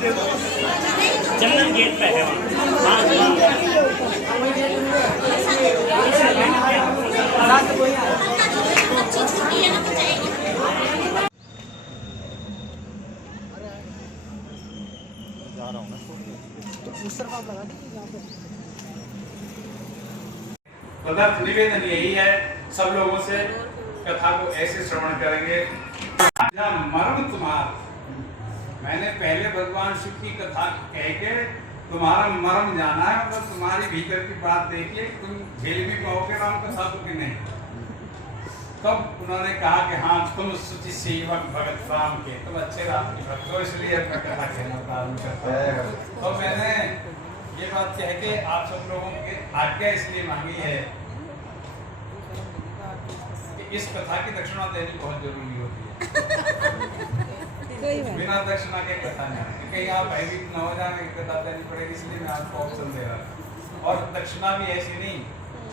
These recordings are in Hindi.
चंदन गेट पे है पदार्थ निवेदन यही है सब लोगों से कथा को ऐसे श्रवण करेंगे। मर्म तुम्हारा, मैंने पहले भगवान शिव की कथा कह के तुम्हारा मर्म जाना है, मतलब तुम्हारी भीतर की बात देखिए, तुम झेल भी पाओगे राम कथा को कि नहीं। तब उन्होंने कहा कि हाँ तुम सुचि सेवक भगत राम के, तुम अच्छे राम की भक्त हो, इसलिए अपना कथा कहना प्रारंभ करता है। तो मैंने ये बात कह के आप सब लोगों की आज्ञा इसलिए मांगी है कि इस कथा की दक्षिणा देनी बहुत जरूरी होती है। बिना दक्षिणा के कथा नहीं, कहीं आप भयभीत न हो जाए कथा देनी पड़ेगी, इसलिए मैं आपको ऑप्शन दे रहा हूँ। और दक्षिणा भी ऐसी नहीं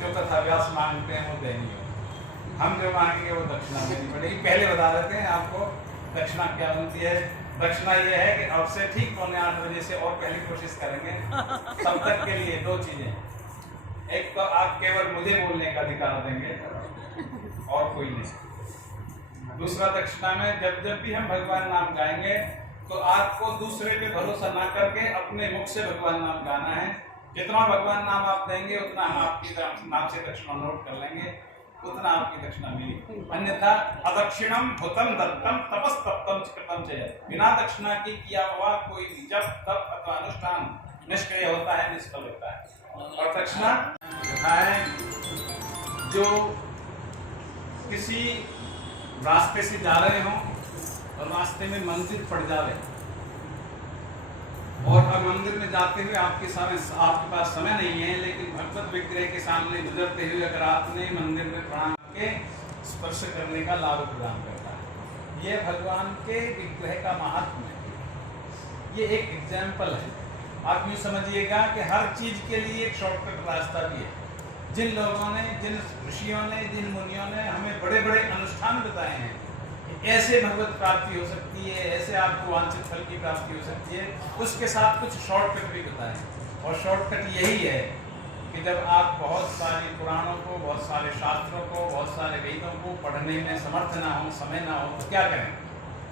जो कथा व्यास मांगते हैं वो देनी हो, हम जो मांगेंगे वो दक्षिणा देनी पड़ेगी। पहले बता देते हैं आपको दक्षिणा क्या बनती है। दक्षिणा ये है कि अब से ठीक 7:45 बजे से और पहली कोशिश करेंगे तब तक के लिए 2 चीजें। एक तो आप केवल मुझे बोलने का अधिकार देंगे और कोई नहीं। दूसरा, दक्षिणा में जब जब भी हम भगवान नाम गाएंगे तो आपको दूसरे पे भरोसा ना करके अपने मुख से भगवान नाम गाना है। जितना भगवान नाम आप देंगे उतना हम आपकी नाम से दक्षिणा नोट कर लेंगे, उतना आपकी दक्षिणा मिलेगी। अन्यथा अदक्षिणम भूतम दत्तम तपस्तप्तम कृतम च, बिना दक्षिणा की किया हुआ कोई जप तप अथवा अनुष्ठान निष्क्रिय होता है, निष्फल होता है। और दक्षिणा है जो किसी रास्ते से जा रहे हो और रास्ते में मंदिर पड़ जावे और अब मंदिर में जाते हुए आपके पास समय नहीं है, लेकिन भगवत विग्रह के सामने गुजरते हुए अगर आपने मंदिर में प्रणाम के स्पर्श करने का लाभ प्रदान करता है। ये भगवान के विग्रह का महात्म्य है। ये एक एग्जाम्पल है। आप यूँ समझिएगा कि हर चीज के लिए एक शॉर्टकट रास्ता भी है। जिन लोगों ने, जिन ऋषियों ने, जिन मुनियों ने हमें बड़े बड़े अनुष्ठान बताए हैं, ऐसे भगवत प्राप्ति हो सकती है, ऐसे आपको वांछित फल की प्राप्ति हो सकती है, उसके साथ कुछ शॉर्टकट भी बताएं। और शॉर्टकट यही है कि जब आप बहुत सारे पुराणों को, बहुत सारे शास्त्रों को, बहुत सारे वेदों को पढ़ने में समर्थ ना हो, समय ना हो, तो क्या करें?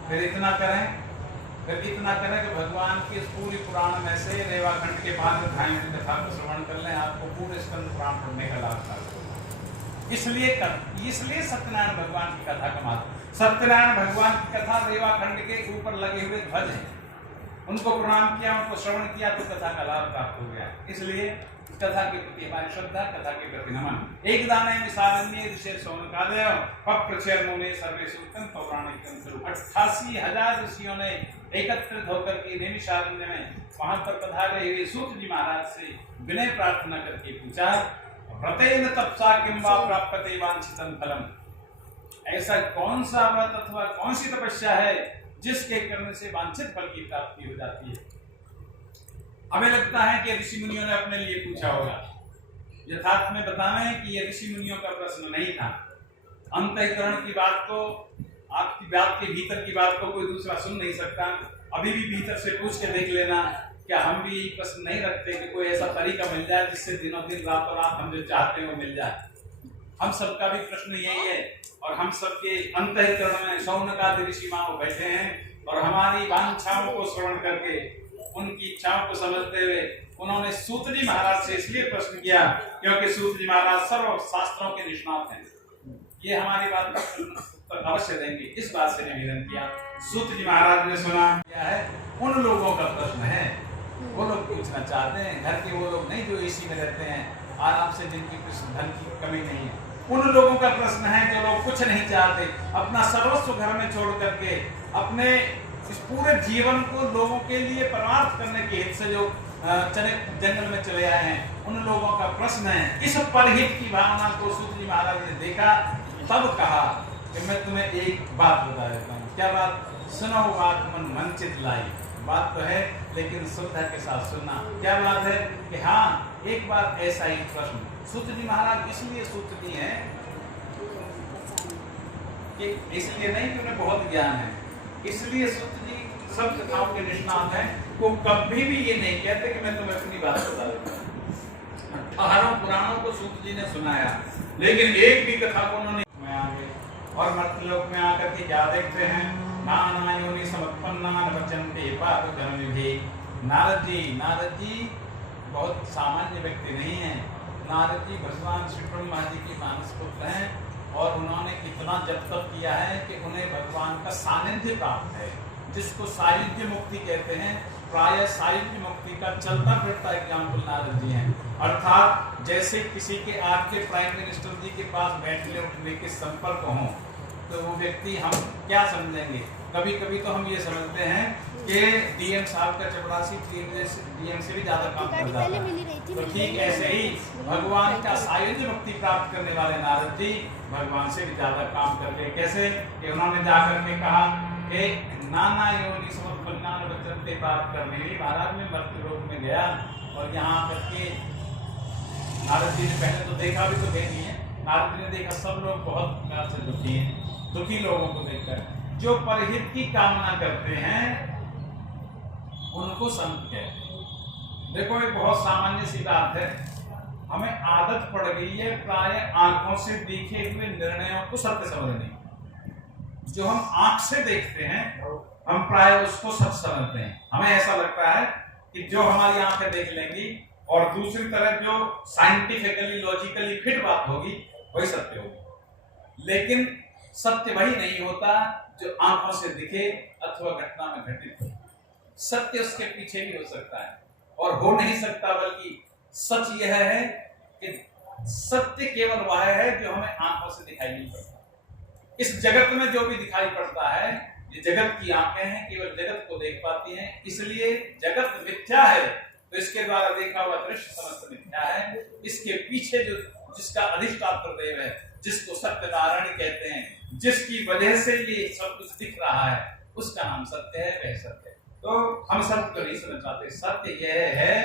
फिर इतना करें कि भगवान के पूरी पुराण में से रेवाखंड के 5 अध्यायों की कथा को श्रवण कर लें, आपको पूरे स्कंद पुराण पढ़ने का लाभ प्राप्त। इसलिए सत्यनारायण भगवान की कथा का महत्व। सत्यनारायण भगवान की कथा रेवाखंड के ऊपर लगे हुए ध्वज हैं, उनको प्रणाम किया, उनको श्रवण किया तो कथा का लाभ प्राप्त हो गया। इसलिए कथा के प्रति हमारी श्रद्धा, कथा के प्रति नमन। एक दाने विशारण्ये ऋषि शौनकादय पप्रचर मुने सर्वे सूक्तम पौराणिकम स्वरूप। 88,000 ऋषियों ने एकत्रित होकर के नैमिषारण्य में वहां पर पधारे हुए सूत जी महाराज से विनय प्रार्थना करके पूछा, व्रतेन तपसा किं वा प्राप्यते वांछितं फलम। ऐसा कौन सा व्रत अथवा कौन सी तपस्या है जिसके करने से वांछित फल की प्राप्ति हो जाती है? हमें लगता है कि ऋषि मुनियों ने अपने लिए पूछा होगा। यथार्थ में बताएं कि ये ऋषि मुनियों का प्रश्न नहीं था। अंतःकरण की बात को, आपकी बात के भीतर की बात को कोई दूसरा सुन नहीं सकता। अभी भी भीतर से पूछ के देख लेना, क्या हम भी प्रश्न नहीं रखते कि कोई ऐसा तरीका मिल जाए जिससे दिनों दिन रातों रात हम जो चाहते हैं वो मिल जाए। हम सबका भी प्रश्न यही है और हम सबके अंतःकरण में शौनकादि ऋषि माँ बैठे हैं और हमारी वांछाओं को श्रवण करके, उनकी इच्छाओं को समझते हुए उन्होंने सूत जी महाराज से इसलिए प्रश्न किया क्योंकि सूत जी महाराज सर्व शास्त्रों के निष्णात हैं। ये हमारी बात का उत्तर अवश्य देंगे, इस बात से निवेदन किया। सूत जी महाराज ने सुना क्या है, उन लोगों का प्रश्न है, वो लोग पूछना चाहते हैं, घर के वो लोग नहीं जो इसी में रहते हैं आराम से, जिनकी धन की कमी नहीं है। उन लोगों का प्रश्न है जो लोग कुछ नहीं चाहते, अपना सर्वस्व घर में छोड़ करके अपने इस पूरे जीवन को लोगों के लिए परमार्थ करने के हित से जो जंगल में चले आए हैं, उन लोगों का प्रश्न है। इस परहित की भावना को सूत जी महाराज ने देखा, तब कहा कि मैं तुम्हें एक बात बता देता हूँ। क्या बात? सुनो बात मन मंचित लाई। बात तो है लेकिन श्रद्धा के साथ सुनना। क्या बात है कि हाँ, एक बात ऐसा ही प्रश्न। सूत जी महाराज इसलिए सूत जी हैं कि इसलिए नहीं कि उन्हें बहुत ज्ञान है, इसलिए सूत जी सब कथाओं के निष्णात हैं, वो कभी भी ये नहीं कहते कि मैं तुम्हें अपनी बात बता दूंगा। 18 पुराणों को सूत जी ने सुनाया, लेकिन एक भी कथा को उन्होंने में आ गए और मर्त्यलोक में आकर के क्या देखते हैं, नाना योनि समत्पन्ना वचन्ते पाप जन्म विधि। नारद जी बहुत सामान्य व्यक्ति नहीं है। नारद जी भगवान श्री ब्रह्मा जी की मानस पुत्र हैं और उन्होंने इतना जप तप किया है कि उन्हें भगवान का सानिध्य प्राप्त है, जिसको सायुज्य मुक्ति कहते हैं। प्राय सायुज्य मुक्ति का चलता फिरता एग्जाम्पल नारद जी हैं। अर्थात जैसे किसी के आपके प्राइम मिनिस्टर जी के पास बैठने उठने के संपर्क हों, तो वो व्यक्ति हम क्या समझेंगे, कभी कभी तो हम ये समझते हैं कि डीएम साहब का चपरासी डीएम से भी ज्यादा काम कर जाता है। तो ठीक ऐसे ही भगवान का सायुज्य मुक्ति प्राप्त करने वाले नारद जी भगवान से भी ज्यादा काम कर गए। कैसे कि उन्होंने जाकर के कहा कि नाना योनि समत्पन्ना वचन्ते पाप करने भी महाराज में मर्त्यलोक में गया और यहाँ करके नारद जी ने पहले तो देखा भी तो देखी है। नारद जी ने देखा सब लोग बहुत प्रकार से दुखी हैं। दुखी लोगों को देखकर जो परहित की कामना करते हैं उनको संत कहते हैं। देखो एक बहुत सामान्य सी बात है, हमें आदत पड़ गई है प्राय आंखों से देखे हुए निर्णयों को सत्य समझने। जो हम आंख से देखते हैं हम प्राय उसको सत्य समझते हैं। हमें ऐसा लगता है कि जो हमारी आंखें देख लेंगी और दूसरी तरफ जो साइंटिफिकली लॉजिकली फिट बात होगी वही सत्य होगी। लेकिन सत्य वही नहीं होता जो आंखों से दिखे अथवा घटना में घटित हो। सत्य उसके पीछे भी हो सकता है और हो नहीं सकता, बल्कि सच यह है कि सत्य केवल वह है जो हमें आंखों से दिखाई नहीं पड़ता। इस जगत में जो भी दिखाई पड़ता है ये जगत की आंखें हैं, केवल जगत को देख पाती हैं, इसलिए जगत मिथ्या है। तो इसके द्वारा देखा हुआ दृश्य समस्त मिथ्या है। इसके पीछे जो जिसका अधिष्ठात्र देव है, जिसको सत्यनारायण कहते हैं, जिसकी वजह से ये सब कुछ दिख रहा है, उसका नाम सत्य है, वह सत्य है। तो हम सत्य को नहीं समझ पाते। सत्य यह है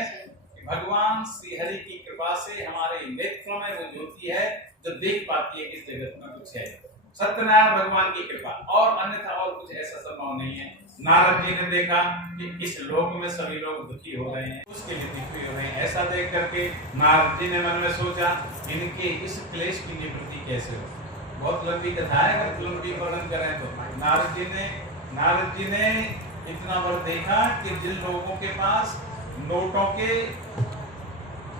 कि भगवान श्री हरि की कृपा से हमारे नेत्रों में वो ज्योति है जो देख पाती है कि इस जगत में कुछ है। सत्यनारायण भगवान की कृपा, और अन्यथा और कुछ ऐसा संभव नहीं है। नारद जी ने देखा कि इस लोक में सभी लोग दुखी हो रहे हैं, उसके लिए दुखी हो रहे हैं। ऐसा देख करके नारद जी ने मन में सोचा इनके इस क्लेश की निवृत्ति कैसे हो। बहुत लंबी कथा है, अगर लंबी वर्णन करें तो नारद जी ने इतना वर देखा कि जिन लोगों के पास नोटों के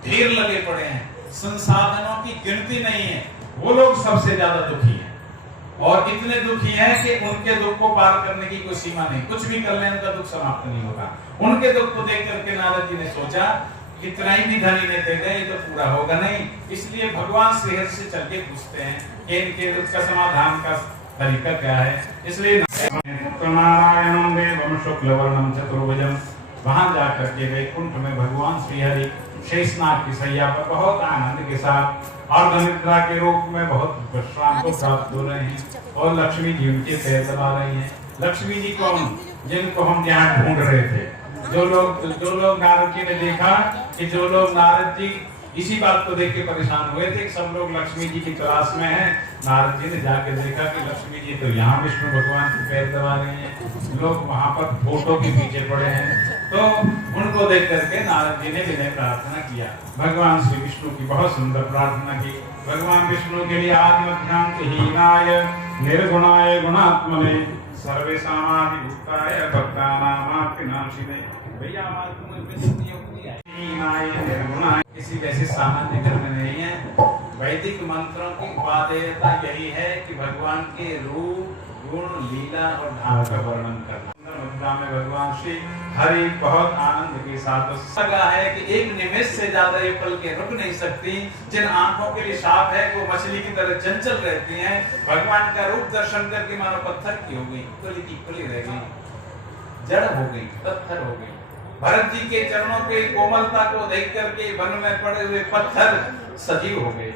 ढेर लगे पड़े हैं, संसाधनों की गिनती नहीं है, वो लोग सबसे ज्यादा दुखी हैं। और इतने दुखी हैं कि उनके दुख को पार करने की कोई सीमा नहीं, कुछ भी कर लें उनका दुख समाप्त नहीं होगा। उनके दुख को देख करके नारद जी ने सोचा कितना ही भी धनी ने दे दे ये तो पूरा होगा नहीं। इसलिए भगवान श्री हरि से चल के पूछते हैं कि इनके दुख का समाधान का तरीका क्या है। इसलिए नारायणं देवं शुक्लवर्णं चतुर्भुजं, वहां जाकर के वैकुंठ में भगवान श्री हरि शेषनाग की सैया पर बहुत आनंद के साथ अर्धनिद्रा के रूप में बहुत विश्राम को प्राप्त हो रहे हैं और लक्ष्मी जी उनके पैर दबा रही हैं। लक्ष्मी जी कौन? जिनको हम यहाँ ढूंढ रहे थे। जो लोग नारद जी ने देखा कि जो लोग नारद जी इसी बात को देख के परेशान हुए थे, सब लोग लक्ष्मी जी की तलाश में हैं। नारद जी ने जाके देखा कि लक्ष्मी जी तो यहाँ विष्णु भगवान के पैर दबा रही हैं, लोग वहाँ पर फोटो के पीछे पड़े हैं। तो उनको देख करके नारद जी ने विनय प्रार्थना किया, भगवान श्री विष्णु की बहुत सुंदर प्रार्थना की। भगवान विष्णु के लिए आदि मध्यांत हीनाय निर्गुणाय गुणात्मने सर्वेशामादिभूताय भक्तानामार्तिनाशिने। भैया किसी वैसे सामान्य घर में नहीं है। वैदिक मंत्रों की उपादेयता यही है कि भगवान के रूप गुण लीला और धाम का वर्णन करना। मुद्रा में भगवान श्री हरि बहुत आनंद के साथ लगा है कि एक निमेष से ज्यादा ये पल के रुक नहीं सकती। जिन आंखों के लिए शाप है वो मछली की तरह चंचल रहती हैं। भगवान का रूप दर्शन करके मानो पत्थर की हो गई, खुली की खुली रह गई, जड़ हो गई, पत्थर हो गई। भरत जी के चरणों के कोमलता को देख करके वन में पड़े हुए पत्थर सजीव हो गए।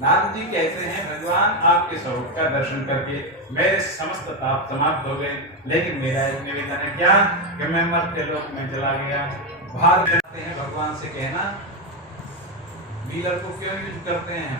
नारद जी कहते हैं भगवान आपके स्वरूप का दर्शन करके मेरे समस्त ताप समाप्त हो गए, लेकिन मेरा एक निवेदन है क्या कि मैं मर्त्य लोक में चला गया। बाहर जाते हैं भगवान से कहना व्हीलर को क्यों यूज करते हैं,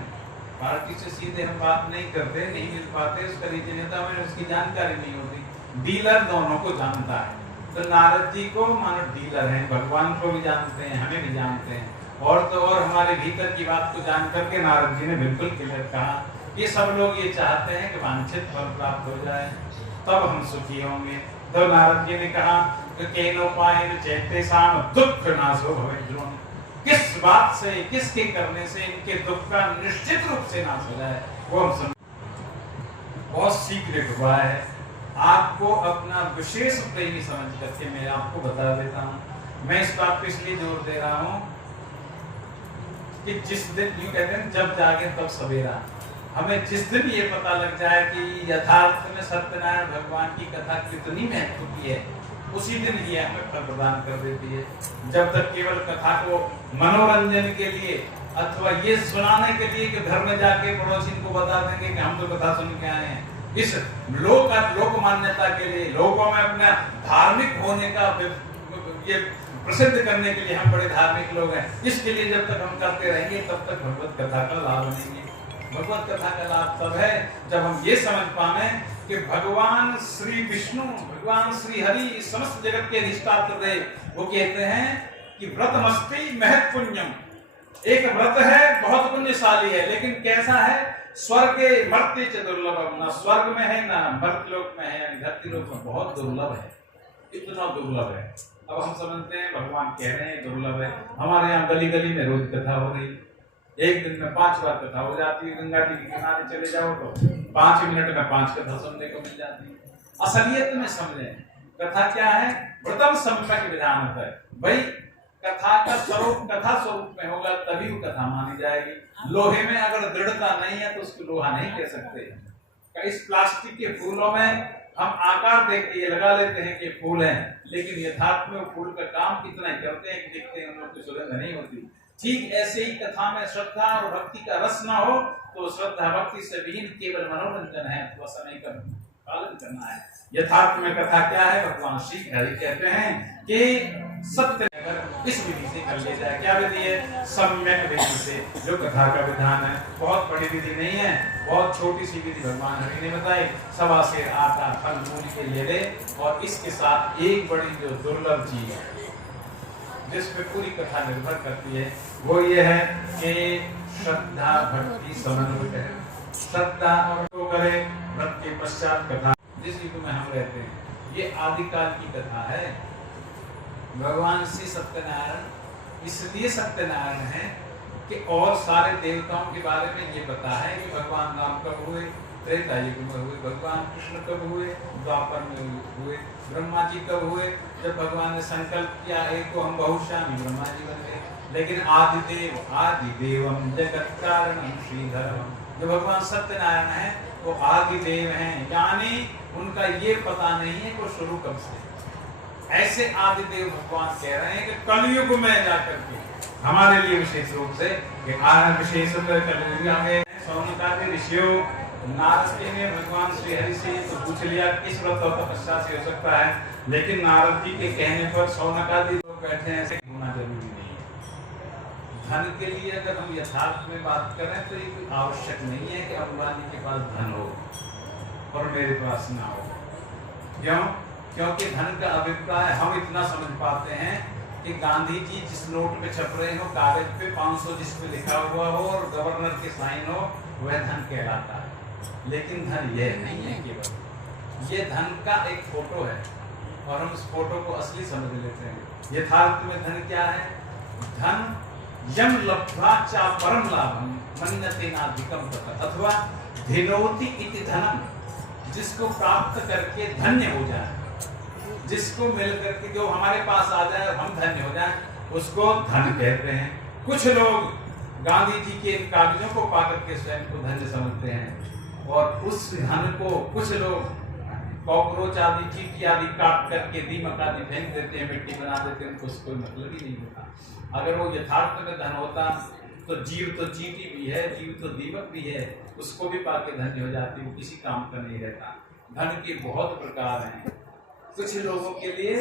पार्टी से सीधे हम बात नहीं करते, नहीं मिल पाते, उसका रीजन होता है हमें उसकी जानकारी नहीं होती। डीलर दोनों को जानता है। तो नारद जी को मानो डीलर हैं, भगवान को भी जानते हैं, हमें भी जानते हैं, और तो और हमारे भीतर की बात को जान करके नारद जी ने बिल्कुल क्लियर कहा कि सब लोग ये चाहते हैं कि वांछित फल प्राप्त हो जाए, तब हम सुखी होंगे। तो नारद जी ने कहा कि केनोपायेन चेतेषां दुःख नाशो भवेत्। किस बात से, किसके करने से इनके दुख का निश्चित रूप से नाश हो जाए, वो हम समझ। बहुत सीक्रेट हुआ है, आपको अपना विशेष प्रेमी समझ करके मैं आपको बता देता हूँ। मैं इस बात पे इसलिए जोर दे रहा हूँ कि जिस दिन यूँ कहते हैं जब जागे तब सवेरा, हमें जिस दिन ये पता लग जाए कि यथार्थ में सत्यनारायण भगवान की कथा कितनी महत्व की है, उसी दिन ये हमें फल प्रदान कर देती है। जब तक केवल कथा को मनोरंजन के लिए अथवा ये सुनाने के लिए कि घर में जाके पड़ोसी को बता देंगे कि हम तो कथा सुन के आए हैं, इस लोक मान्यता के लिए, लोगों में अपना धार्मिक होने का ये प्रसिद्ध करने के लिए हम बड़े धार्मिक लोग हैं, इसके लिए जब तक हम करते रहेंगे तब तक भगवत कथा का लाभ नहीं है। भगवत कथा का लाभ तब है जब हम ये समझ पाए कि भगवान श्री विष्णु, भगवान श्री हरि इस समस्त जगत के अधिष्ठात्र थे। वो कहते हैं कि व्रतमस्ति महत् पुण्यम, एक व्रत है बहुत पुण्यशाली है, लेकिन कैसा है, स्वर्ग मर्त्य च दुर्लभम, ना स्वर्ग में है ना मर्त्यलोक में है, यानी धरती लोक में बहुत दुर्लभ है, इतना दुर्लभ है। अब हम समझते हैं भगवान कह रहे हैं दुर्लभ है। हमारे यहाँ गली गली में रोज कथा हो रही, एक दिन में 5 बार कथा हो जाती है। गंगा जी के किनारे चले जाओ तो 5 मिनट में 5 कथा सुनने को मिल जाती है। असलियत में समझें कथा क्या है, व्रतम सम्यक विधान होता है। भाई कथा का स्वरूप कथा स्वरूप में होगा तभी वो कथा मानी जाएगी। लोहे में अगर दृढ़ता नहीं है तो उसको लोहा नहीं कह सकते। इस प्लास्टिक के फूलों में हम आकार देख के ये लगा लेते हैं कि फूल हैं, लेकिन यथार्थ में वो फूल का काम कितना ही करते हैं, दिखते हैं, उन लोग की सुगंध नहीं होती। ठीक ऐसे ही कथा में श्रद्धा और भक्ति का रस ना हो तो श्रद्धा भक्ति से विहीन केवल मनोरंजन है, तो समय का पालन करना है। यथार्थ में कथा क्या है, भगवान श्री हरि कहते हैं कि सत्य अगर इस विधि से कर लिया जाए, क्या विधि है, सम्यक विधि से, जो कथा का विधान है। बहुत बड़ी विधि नहीं है, बहुत छोटी सी विधि भगवान हरि ने बताई। 1.25 सेर आटा फल मूल के लिए ले, और इसके साथ एक बड़ी जो दुर्लभ चीज है जिस पे पूरी कथा निर्भर करती है, वो ये है कि श्रद्धा भक्ति समन्वित है। श्रद्धा तो करे, व्रत के पश्चात कथा। जिस युग में हम रहते हैं ये आदिकाल की कथा है। भगवान श्री सत्यनारायण इसलिए सत्यनारायण है कि और सारे देवताओं के बारे में ये पता है कि भगवान राम कब हुए, त्रेता युग में हुए, भगवान कृष्ण कब हुए, द्वापर में हुए, ब्रह्मा जी कब हुए, जब भगवान ने संकल्प किया एक को हम बहुश्यामी ब्रह्मा जी बन गए। लेकिन आदिदेवम जगत कारणम श्रीधरम, जो भगवान सत्यनारायण है वो आदिदेव हैं, यानी उनका ये पता नहीं है कि शुरू कब से। ऐसे आदिदेव भगवान कह रहे हैं कि कलयुग में जाकर के हमारे लिए विशेष रूप से विशेष कलयुग में सौनकादि ऋषियों नारद जी ने भगवान श्री हरि से तो पूछ लिया किस व्रत और तपस्या से हो सकता है, लेकिन नारद जी के कहने पर सौनकादि लोग कहते हैं ऐसे होना जरूरी नहीं है। धन के लिए अगर हम यथार्थ में बात करें तो ये कोई आवश्यक नहीं है कि अंबानी के पास धन हो और मेरे पास ना हो। क्यों? क्योंकि धन का अभिप्राय हम इतना समझ पाते हैं कि गांधी जी जिस नोट पे छप रहे हो, कागज पे 500 जिस पे लिखा हुआ हो और गवर्नर के साइन हो, वह धन कहलाता है। लेकिन धन यह नहीं है, केवल ये धन का एक फोटो है और हम उस फोटो को असली समझ लेते हैं। यथार्थ में धन क्या है? धन यम लब्ध्वा च परम लाभम मन्यते नाधिकम तत्, अथवा धिनोति इति धनम, जिसको प्राप्त करके धन्य हो जाए, जिसको मिल करके जो हमारे पास आ जाए और हम धन्य हो जाए, उसको धन कहते हैं। कुछ लोग गांधी जी के इन कागजों को पाकर के स्वयं को धन्य समझते हैं और उस धन को कुछ लोग कॉकरोच आदि चींटी आदि काट करके दीमक आदि फेंक देते हैं, मिट्टी बना देते हैं, उनको कोई मतलब ही नहीं होता। अगर वो यथार्थ में धन होता तो जीव तो चींटी भी है, जीव तो दीमक भी है, उसको भी पाके धन्य हो जाती, वो किसी काम का नहीं रहता। धन के बहुत प्रकार हैं, कुछ लोगों के लिए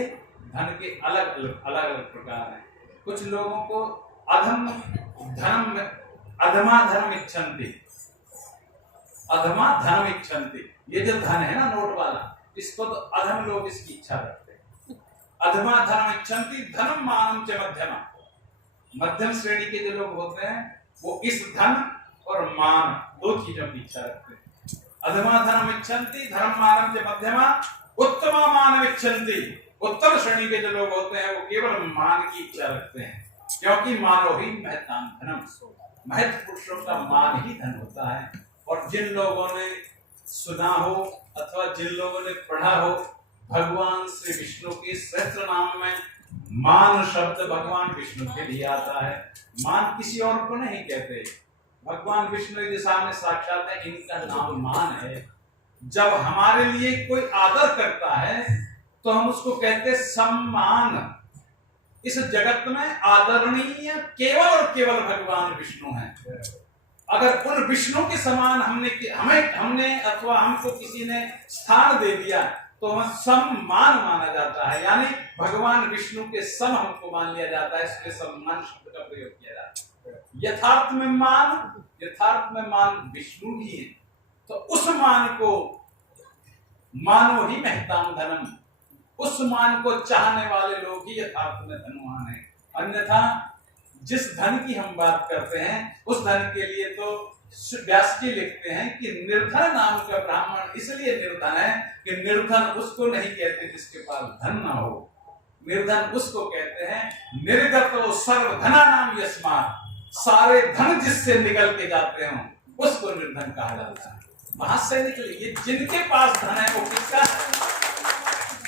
धन के अलग अलग प्रकार हैं। कुछ लोगों को अधमा धर्म इच्छन्ति, अधमा धर्म इच्छन्ति, ये जो धन है ना नोट वाला, इसको तो अधम लोग इसकी इच्छा रखते हैं। अधमा धनम इच्छन्ति धनम मानम च मध्यमा। मध्यम श्रेणी के जो लोग होते हैं वो इस धन और मान दो चीजों की इच्छा रखते हैं। अधमा धनम इच्छन्ति धर्म मानम च मध्यमा उत्तमा मानम इच्छन्ति। उत्तम श्रेणी के जो लोग होते हैं वो केवल मान की इच्छा रखते हैं, क्योंकि मानो ही महतान धनम। महत पुरुषों का मान ही धन होता है। और जिन लोगों ने सुना हो अथवा जिन लोगों ने पढ़ा हो भगवान श्री विष्णु के सहस्त्र नाम में मान शब्द भगवान विष्णु के लिए आता है। मान किसी और को नहीं कहते, भगवान विष्णु के सामने साक्षात है, इनका नाम मान है। जब हमारे लिए कोई आदर करता है तो हम उसको कहते सम्मान। इस जगत में आदरणीय केवल और केवल भगवान विष्णु हैं। अगर उन विष्णु के समान हमने अथवा हमको किसी ने स्थान दे दिया तो हमें सम्मान माना जाता है, यानी भगवान विष्णु के सम हमको मान लिया जाता है, इसलिए सम्मान शब्द का प्रयोग किया जाता है। यथार्थ में मान विष्णु ही है, तो उस मान को मानो ही महताम धनम, उस मान को चाहने वाले लोग ही यथार्थ में धनवान है। अन्यथा जिस धन की हम बात करते हैं उस धन के लिए तो व्यास जी लिखते हैं कि निर्धन नाम का ब्राह्मण इसलिए निर्धन है कि निर्धन उसको नहीं कहते जिसके पास धन ना हो। निर्धन उसको कहते हैं निर्गतो सर्वधना नाम यस्मात्, सारे धन जिससे निकल के जाते हो उसको निर्धन कहा जाता है। वहां से निकले ये जिनके पास धन है वो किसका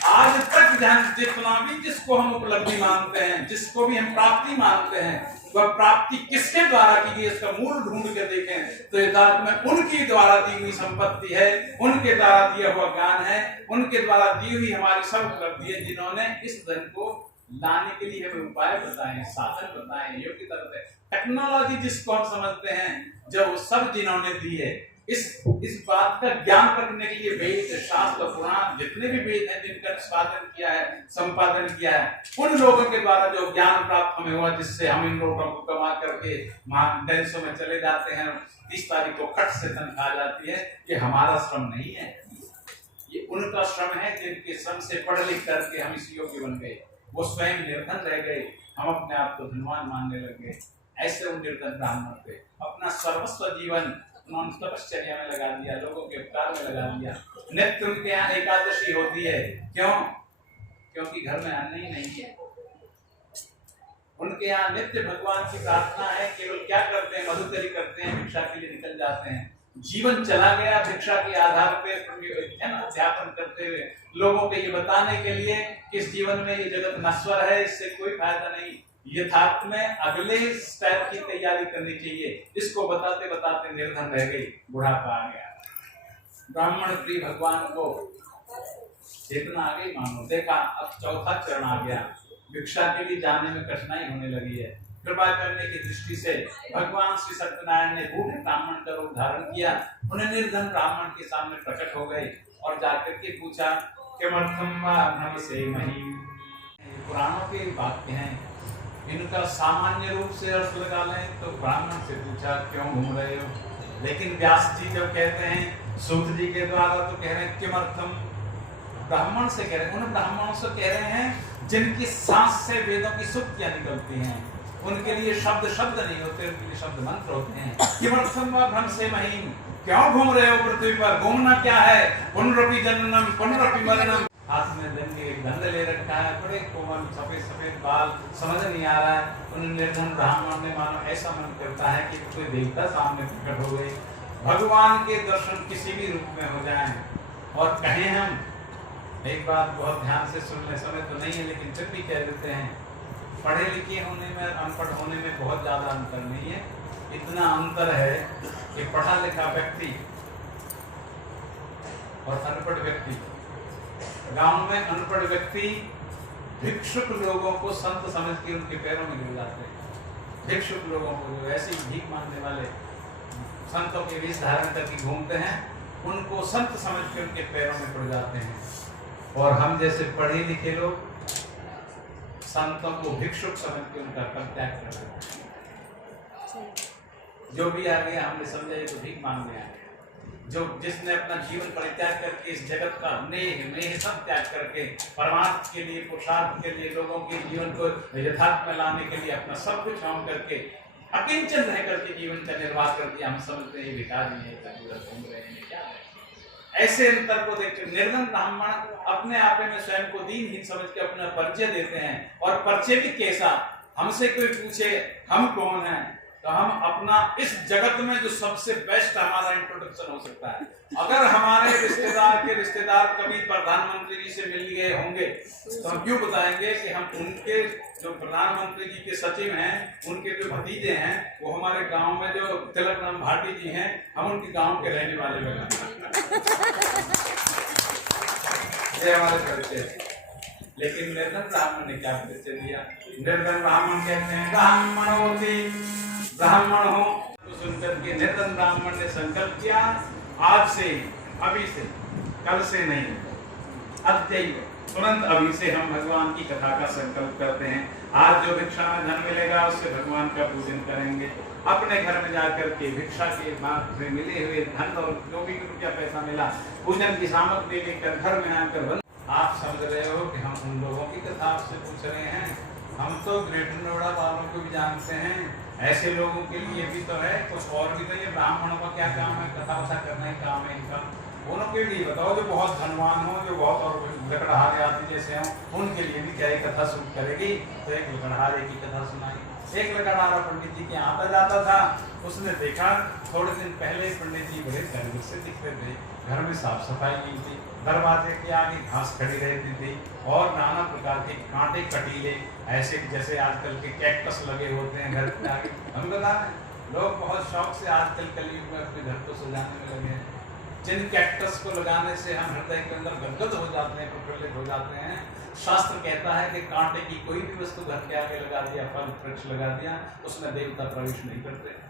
आज तक ध्यान जितना भी जिसको हम उपलब्धि मानते हैं, जिसको भी हम प्राप्ति मानते हैं, वह प्राप्ति किसके द्वारा की गई इसका मूल ढूंढ के देखें तो यथार्थ में उनकी द्वारा दी हुई संपत्ति है, उनके द्वारा दिया हुआ ज्ञान है, उनके द्वारा दी हुई हमारी सब उपलब्धि है, जिन्होंने इस धन को लाने के लिए हमें उपाय बताए, साधन बताए, योग्यता बताए, टेक्नोलॉजी जिसको हम समझते हैं, जब सब जिन्होंने दी है इस बात का ज्ञान करने के लिए वेद शास्त्र पुराण जितने भी वेद हैं जिनका निष्पादन किया है, संपादन किया है, उन लोगों के द्वारा जो ज्ञान प्राप्त हमें हुआ जिससे हम इन लोगों को कमा करके देशों में चले जाते हैं, 30 तारीख को खट से तनख्वाह आ जाती है, ये हमारा श्रम नहीं है, ये उनका श्रम है जिनके श्रम से पढ़ लिख करके हम इस योग्य बन गए। वो स्वयं निर्धन रह गए, हम अपने आप को धनवान मानने लग गए। ऐसे उन निर्धन ब्राह्मण थे, अपना सर्वस्व जीवन उन्होंने तपश्चर्या में लगा दिया, लोगों के उपकार में लगा दिया। नित्य उनके यहाँ एकादशी होती है, क्यों? क्योंकि घर में अन्न ही नहीं है। उनके यहाँ नित्य भगवान की प्रार्थना है, केवल क्या करते हैं, मधुकरी करते हैं, भिक्षा के लिए निकल जाते हैं। जीवन चला गया भिक्षा के आधार पे अध्यापन करते हुए, लोगों को ये बताने के लिए कि इस जीवन में ये जगत नश्वर है, इससे कोई फायदा नहीं, यथार्थ में अगले स्टेप की तैयारी करनी चाहिए। इसको बताते बताते निर्धन रह गई, बुढ़ापा आ गया। ब्राह्मण प्रिय भगवान को चेतना आ गई, मानो देखा अब चौथा चरण आ गया, भिक्षा के लिए जाने में कठिनाई होने लगी है। कृपा करने की दृष्टि से भगवान श्री सत्यनारायण ने बूढ़े ब्राह्मण का रूप धारण किया, उन्हें निर्धन ब्राह्मण के सामने प्रकट हो गए और जाकर के पूछा किमर्थम वा नमसे मही। पुराणों के वाक्य हैं, इनका सामान्य रूप से अर्थ लगा लें तो ब्राह्मण से पूछा क्यों घूम रहे हो, लेकिन व्यास जी जब कहते हैं सूत जी के द्वारा तो कह रहे हैं किमर्थम, ब्राह्मण से कह रहे हैं, उन ब्राह्मणों से कह रहे हैं जिनकी सांस से वेदों की सुक्तियां निकलती हैं, उनके लिए शब्द शब्द नहीं होते, उनके लिए शब्द मंत्र होते हैं। किमर्थम वा भ्रम से महीन, क्यों घूम रहे हो पृथ्वी पर, घूमना क्या है, पुनरपि जननम पुनरपि मरणम। हाथ में दंड ले रखा है, बड़े कोमल सफेद सफेद बाल, समझ नहीं आ रहा है। उन निर्धन ब्राह्मण ने मानो ऐसा मन करता है कि कोई देवता सामने प्रकट हो गए, भगवान के दर्शन किसी भी रूप में हो जाएं। और कहें हम एक बात बहुत ध्यान से सुनने, समय तो नहीं है लेकिन फिर भी कह देते हैं, पढ़े लिखे होने में अनपढ़ होने में बहुत ज्यादा अंतर नहीं है। इतना अंतर है कि पढ़ा लिखा व्यक्ति और अनपढ़ व्यक्ति, गांव में अनपढ़ व्यक्ति भिक्षुक लोगों को संत समझ के उनके पैरों में गिर जाते हैं। भिक्षुक लोगों को जो ऐसे भीख मांगने वाले संतों के वेश धारण करके घूमते हैं, उनको संत समझ के उनके पैरों में पड़ जाते हैं। और हम जैसे पढ़े लिखे लोग संतों को भिक्षुक समझ के उनका कर त्याग कर देते हैं। जो भी आ गया हमने समझा ये तो भीख मांगने आ गया। जिसने अपना जीवन परित्याग करके इस जगत का नेह सब त्याग करके परमार्थ के लिए, पुरुषार्थ के लिए, लोगों के जीवन को यथार्थ में लाने के लिए अपना सब कुछ हम करके अकिंचन रह करके जीवन का निर्वाह कर दिया। हम समझते हैं भिखारी है, घूम रहे हैं, क्या है। ऐसे अंतर को देखकर निर्धन ब्राह्मण अपने आप में स्वयं को दीनहीन समझ के अपना परिचय देते हैं। और परिचय भी कैसा, हमसे कोई पूछे हम कौन हैं, तो हम अपना इस जगत में जो सबसे बेस्ट हमारा इंट्रोडक्शन हो सकता है। अगर हमारे रिश्तेदार के रिश्तेदार कभी प्रधानमंत्री जी से मिल गए होंगे तो हम क्यों बताएंगे कि हम उनके जो प्रधानमंत्री जी के सचिव हैं, उनके जो भतीजे हैं, वो हमारे गांव में जो तिलक राम भाटी जी हैं, हम उनके गांव के रहने वाले ये हमारे परिचय। लेकिन निर्धन ब्राह्मण ने क्या परिचय दिया? निर्धन ब्राह्मण कहते हैं ब्राह्मण होती, ब्राह्मण हो तो सुनकर के निर्धन ब्राह्मण ने संकल्प किया, आज से, अभी से, कल से नहीं, अद्यैव, तुरंत अभी से हम भगवान की कथा का संकल्प करते हैं। आज जो भिक्षा में धन मिलेगा उससे भगवान का पूजन करेंगे। अपने घर में जाकर के भिक्षा के बाद में मिले हुए धन और जो भी रुपया पैसा मिला, पूजन की सामग्री लेकर घर में आकर आप समझ रहे हो कि हम उन लोगों की कथा आपसे पूछ रहे हैं। हम तो ग्रेटर नोएडा वालों को भी जानते हैं, ऐसे लोगों के लिए भी तो है कुछ और भी तो। ये ब्राह्मणों का क्या काम है? कथा वथा करना ही काम है इनका। उनों के लिए बताओ जो बहुत धनवान हो, जो बहुत और लकड़हारे आदमी जैसे हों, उनके लिए भी क्या कथा सुन करेगी? तो एक लकड़हारे की कथा सुनाई। एक लकड़हारा पंडित जी के आता जाता था, उसने देखा थोड़े दिन पहले पंडित जी बड़े गर्व से दिखते थे, घर में साफ सफाई की थी, दरवाजे के आगे घास खड़ी रहती थी और नाना प्रकार के कांटे कटीले ऐसे जैसे आजकल के कैक्टस लगे होते हैं घर के आगे। हम बता रहे लोग बहुत शौक से आजकल कलयुग में अपने घर को सजाने में लगे हैं। जिन कैक्टस को लगाने से हम हृदय के अंदर गदगद हो जाते हैं, प्रफुल्लित हो जाते हैं। शास्त्र कहता है कि कांटे की कोई भी वस्तु घर के आगे लगा दिया, फल वृक्ष लगा दिया, उसमें देवता प्रवेश नहीं करते।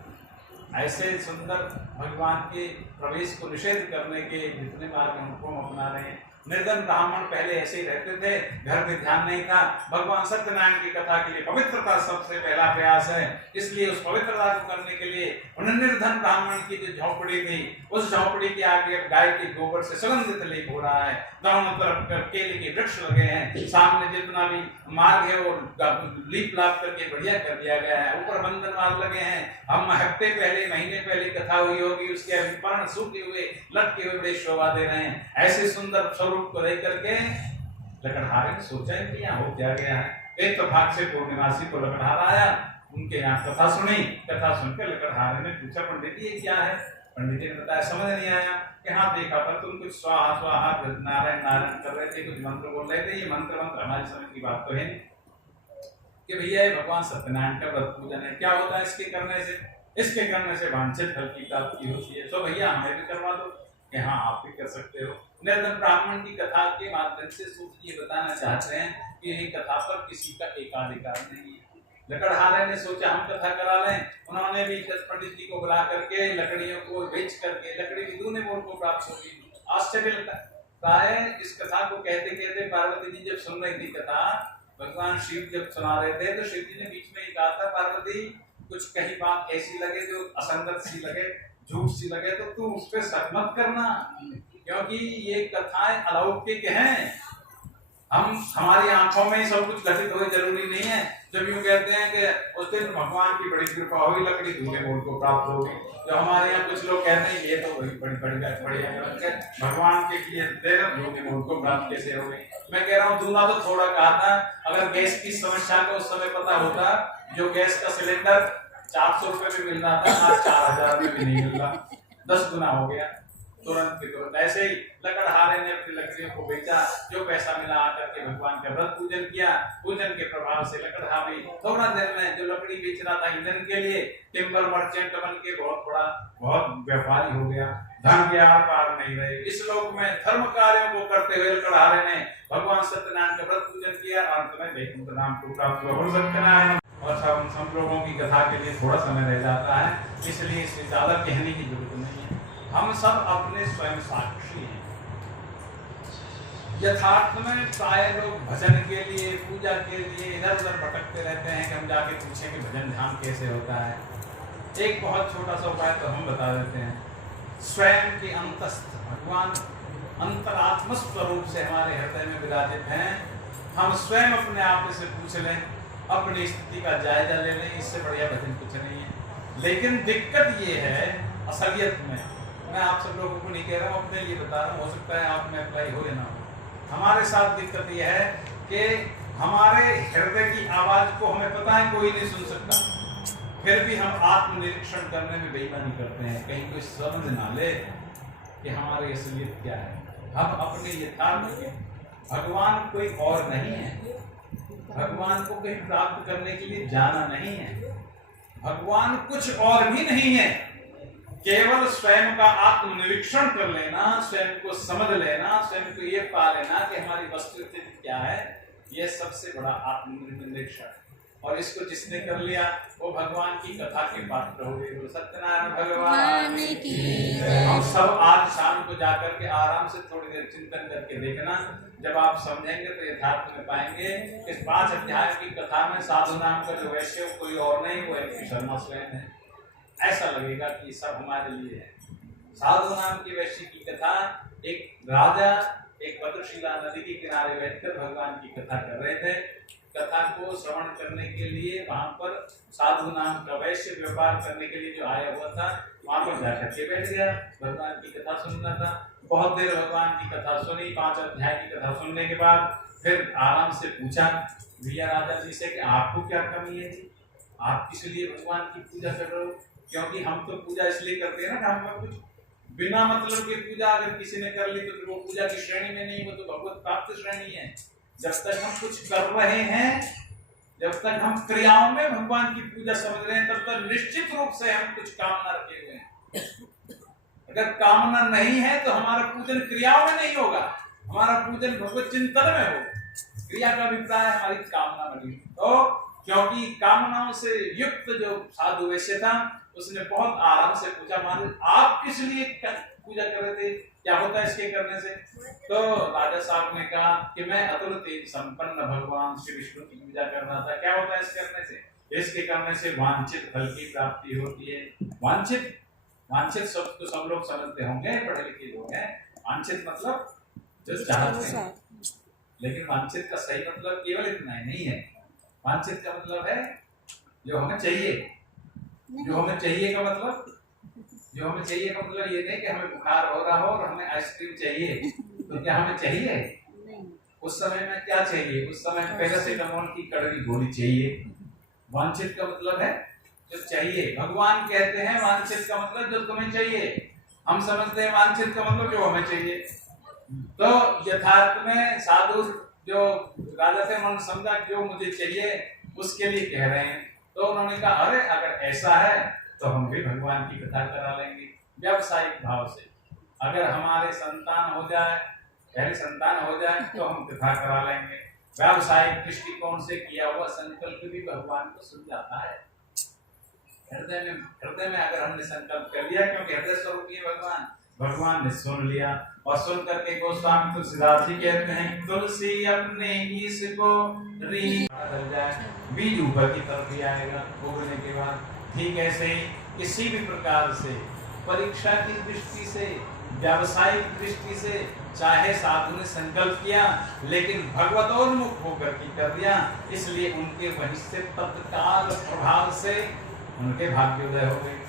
ऐसे सुंदर भगवान के प्रवेश को निषेध करने के जितने मार्ग हम अपना रहे हैं। निर्धन ब्राह्मण पहले ऐसे ही रहते थे, घर में ध्यान नहीं था। भगवान सत्यनारायण की कथा के लिए पवित्रता सबसे पहला प्रयास है, इसलिए उस पवित्रता को करने के लिए उन निर्धन ब्राह्मण की जो झोपड़ी थी, उस झोपड़ी के आगे गाय के गोबर से सुगंधित लेप हो रहा है। दोनों तरफ केले के वृक्ष लगे हैं, सामने जितना भी मार्ग है वो लीप लाप करके बढ़िया कर दिया गया है। ऊपर बंधन मार्ग लगे हैं। हम हफ्ते पहले, महीने पहले कथा हुई होगी, उसके अभी पर्ण सूखे हुए लटके हुए बड़े शोभा दे रहे हैं। ऐसे सुंदर स्वरूप को देख करके लकड़हारे ने सोचा कि यहाँ हो क्या गया है। एक तो भाग से पूर्णिमासी को लकड़हारा आया, उनके यहाँ कथा सुनी। कथा सुनकर लकड़हारे ने पूछा, पंडित जी ये क्या है? पंडित जी ने बताया, समझ नहीं आया। कि हाँ देखा था तुम कुछ स्वाहा स्वाहा नारायण नारायण कर रहे थे, कुछ मंत्र बोल रहे थे। ये मंत्र हमारे समय की बात तो है नहीं कि भैया ये भगवान सत्यनारायण का व्रत पूजन है। क्या होता है इसके करने से? इसके करने से वांछित फल की प्राप्ति होती है। तो भैया हमें भी करवा दो। कि हाँ आप भी कर सकते हो। निर्धन ब्राह्मण की कथा के माध्यम से सूत्र ये बताना चाहते हैं कि ये कथा पर किसी का एकाधिकार नहीं है। लकड़हारे ने सोचा हम कथा करा लें। उन्होंने भी पंडित जी को बुला करके लकड़ियों को बेच करके लकड़ी की दूने मोल को प्राप्त होगी। आश्चर्य लगता है इस कथा को कहते कहते पार्वती जी जब सुन रही थी कथा, भगवान शिव जब सुना रहे थे, तो शिव जी ने बीच में ही कहा था, पार्वती कुछ कहीं बात ऐसी लगे जो असंगत सी लगे, झूठ सी लगे, तो तू उस पर शक मत करना, क्योंकि ये कथाएं अलौकिक हैं। हमारी आंखों में ही सब कुछ घटित हो जरूरी नहीं है। जब यूँ कहते हैं कि उस दिन भगवान की बड़ी कृपा हुई, लकड़ी दूल्हे मोल को प्राप्त होगी। जो हमारे यहाँ कुछ लोग कहते हैं ये तो वही बड़ी बढ़िया भगवान के लिए दूल्हे मोल को प्राप्त कैसे हो गई। मैं कह रहा हूँ दूल्हा तो थोड़ा कहा था। अगर गैस की समस्या का उस समय पता होता, जो गैस का सिलेंडर 400 रुपए में मिल रहा था, आज 4000 में भी नहीं मिल रहा, 10 गुना हो गया तुरंत के तुरंत। ऐसे ही लकड़हारे ने अपनी लकड़ियों को बेचा, जो पैसा मिला आकर के भगवान का व्रत पूजन किया। पूजन के प्रभाव से लकड़हारे थोड़ा देर में जो लकड़ी बेच रहा था ईंधन के लिए, टिम्बर मर्चेंट बन के बहुत व्यापारी हो गया। धन के आर पार नहीं रहे। इस लोक में धर्म कार्यों को करते हुए लकड़हारे ने भगवान सत्यनारायण का व्रत पूजन किया और अंत में वैकुंठ नाम को प्राप्त हुआ। सत्यनारायण और सब लोगों की कथा के लिए थोड़ा समय रह जाता है, इसलिए इससे ज्यादा कहने की जरूरत नहीं है। हम सब अपने स्वयं साक्षी हैं। यथार्थ में प्राय लोग भजन के लिए, पूजा के लिए इधर उधर भटकते रहते हैं कि हम जाके पूछें कि भजन ध्यान कैसे होता है। एक बहुत छोटा सा उपाय तो हम बता देते हैं। स्वयं के अंतस्थ भगवान अंतरात्म स्वरूप से हमारे हृदय में विराजित हैं। हम स्वयं अपने आप से पूछ लें, अपनी स्थिति का जायजा ले लें, इससे बढ़िया भजन कुछ नहीं है। लेकिन दिक्कत ये है असलियत में, मैं आप सब लोगों को नहीं कह रहा हूँ, अपने लिए बता रहा हूँ, हो सकता है आप में अप्लाई हो या ना हो। हमारे साथ दिक्कत ये है कि हमारे हृदय की आवाज को हमें पता है कोई नहीं सुन सकता, फिर भी हम आत्मनिरीक्षण करने में बेईमानी करते हैं, कहीं कोई समझ ना ले कि हमारी असलियत क्या है। हम अपने यथार्थ के भगवान कोई और नहीं है, भगवान को कहीं प्राप्त करने के लिए जाना नहीं है, भगवान कुछ और भी नहीं है, केवल स्वयं का आत्मनिरीक्षण कर लेना, स्वयं को समझ लेना, स्वयं को ये पा लेना कि हमारी वस्तुस्थिति क्या है, यह सबसे बड़ा आत्मनिरीक्षण। और इसको जिसने कर लिया वो भगवान की कथा के पात्र हो गए। बोलो सत्यनारायण भगवान की। हम सब आज शाम को जाकर के आराम से थोड़ी देर चिंतन करके देखना, जब आप समझेंगे तो यथार्थ में पाएंगे इस 5 अध्याय की कथा में साधु नाम का जो वैश्य कोई और नहीं, वो एक शर्मा स्वयं है। ऐसा लगेगा कि सब हमारे लिए है। साधु नाम की वैश्य की कथा, एक राजा एक भद्रशिला नदी के किनारे बैठकर भगवान की कथा कर रहे थे। कथा को श्रवण करने के लिए वहां पर साधु नाम का वैश्य व्यापार करने के लिए जो आया हुआ था, वहां पर जाकर के बैठ गया, भगवान की कथा सुनना था। बहुत देर भगवान की कथा सुनी, 5 अध्याय की कथा सुनने के बाद फिर आराम से पूछा भैया राजा जी से कि आपको क्या कमी है जी, आप किस लिए भगवान की पूजा कर रहे हो? क्योंकि हम तो पूजा इसलिए करते हैं ना कि हम कुछ बिना मतलब की पूजा अगर किसी ने कर ली तो वो पूजा की श्रेणी में नहीं, वो तो भगवत प्राप्त श्रेणी है। जब तक हम कुछ कर रहे हैं, जब तक हम क्रियाओं में भगवान की पूजा समझ रहे हैं, तब तक निश्चित रूप से हम कुछ कामना रखे हुए हैं। अगर कामना नहीं है तो हमारा पूजन क्रियाओं में नहीं होगा, हमारा पूजन भगवत चिंतन में होगा। क्रिया का अभिप्राय हमारी कामना में। तो क्योंकि कामनाओं से युक्त जो साधु वैश्य था, उसने बहुत आराम से पूछा महाराज आप किस लिए पूजा कर रहे थे, क्या होता है इसके करने से? तो राजा साहब ने कहा कि मैं अतुल तेज संपन्न भगवान श्री विष्णु की पूजा कर रहा था। क्या होता है इसके करने से? इसके करने से वांछित फल की प्राप्ति होती है। वांछित शब्द तो सब लोग समझते होंगे, पढ़े लिखे लोग हैं। वांछित मतलब जो चाहते हैं, लेकिन वांछित का सही मतलब केवल इतना ही नहीं है। वांछित का मतलब है जो हमें चाहिए। जो हमें चाहिए का मतलब, जो हमें चाहिए का मतलब ये नहीं कि हमें बुखार हो रहा हो और हमें आइसक्रीम चाहिए, तो क्या हमें चाहिए? उस समय में क्या चाहिए? उस समय पैरासिटामोल की कड़वी गोली चाहिए। वांछित का मतलब है जो चाहिए। भगवान कहते हैं वांछित का मतलब जो तुम्हें चाहिए। हम समझते हैं वांछित का मतलब जो हमें चाहिए। तो यथार्थ में साधु जो राजा थे उन्होंने समझा जो मुझे चाहिए उसके लिए कह रहे हैं। तो उन्होंने कहा अरे अगर ऐसा है तो हम भी भगवान की कथा करा लेंगे व्यावसायिक भाव से। अगर हमारे संतान हो जाए, पहले संतान हो जाए तो हम कथा करा लेंगे। व्यावसायिक दृष्टिकोण से किया हुआ संकल्प भी भगवान को सुन जाता है। हृदय में अगर हमने संकल्प कर लिया, क्योंकि हृदय स्वरूप ही भगवान, भगवान ने सुन लिया। और सुन करके गोस्वामी तुलसीदास जी कहते हैं तुलसी अपने इसको ढल जाए, बीज ऊपर की तरफ ही आएगा उगने के बाद। ठीक ऐसे ही किसी भी प्रकार से परीक्षा की दृष्टि से, व्यावसायिक दृष्टि से, चाहे साधु ने संकल्प किया लेकिन भगवतोन्मुख होकर के कर दिया, इसलिए उनके वहीं से तत्काल प्रभाव से उनके भाग्योदय हो गए।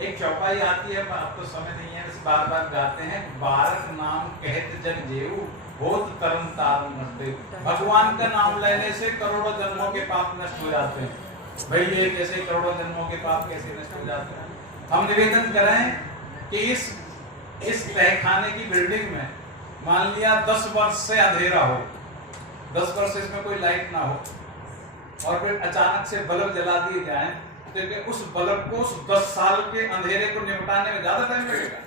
एक चौपाई आती है, अब तो समय नहीं है, इस बार बार गाते हैं बारक नाम कहत जग जेऊ होत तरम तारू नष्टे। भगवान का नाम लेने से करोड़ों जन्मों के पाप नष्ट हो जाते हैं। भाई ये कैसे करोड़ों जन्मों के पाप कैसे नष्ट हो जाते हैं? हम निवेदन करें कि इस तहखाने की बिल्डिंग में मान लिया 10 वर्ष से अंधेरा हो, 10 वर्ष इसमें कोई लाइट ना हो, और फिर अचानक से बल्ब जला दिए जाए, तो उस बल्ब को उस 10 साल के अंधेरे को निपटाने में ज्यादा टाइम लगेगा?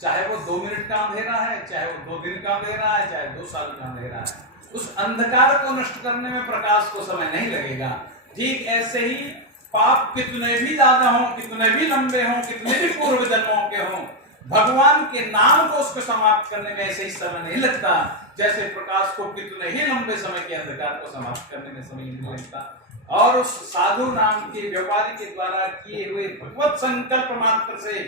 चाहे वो 2 मिनट का अंधेरा है, चाहे वो 2 दिन का अंधेरा है, चाहे 2 साल का अंधेरा है, उस अंधकार को नष्ट करने में प्रकाश को समय नहीं लगेगा। ठीक ऐसे ही पाप कितने भी ज्यादा हों, कितने भी लंबे हों, कितने भी पूर्व जन्मों के हों, भगवान के नाम को उसको समाप्त करने में ऐसे ही समय नहीं लगता जैसे प्रकाश को कितने ही लंबे समय के अंधकार को समाप्त करने में समय नहीं लगता। और उस साधु नाम के व्यापारी के द्वारा किए हुए भगवत संकल्प मात्र से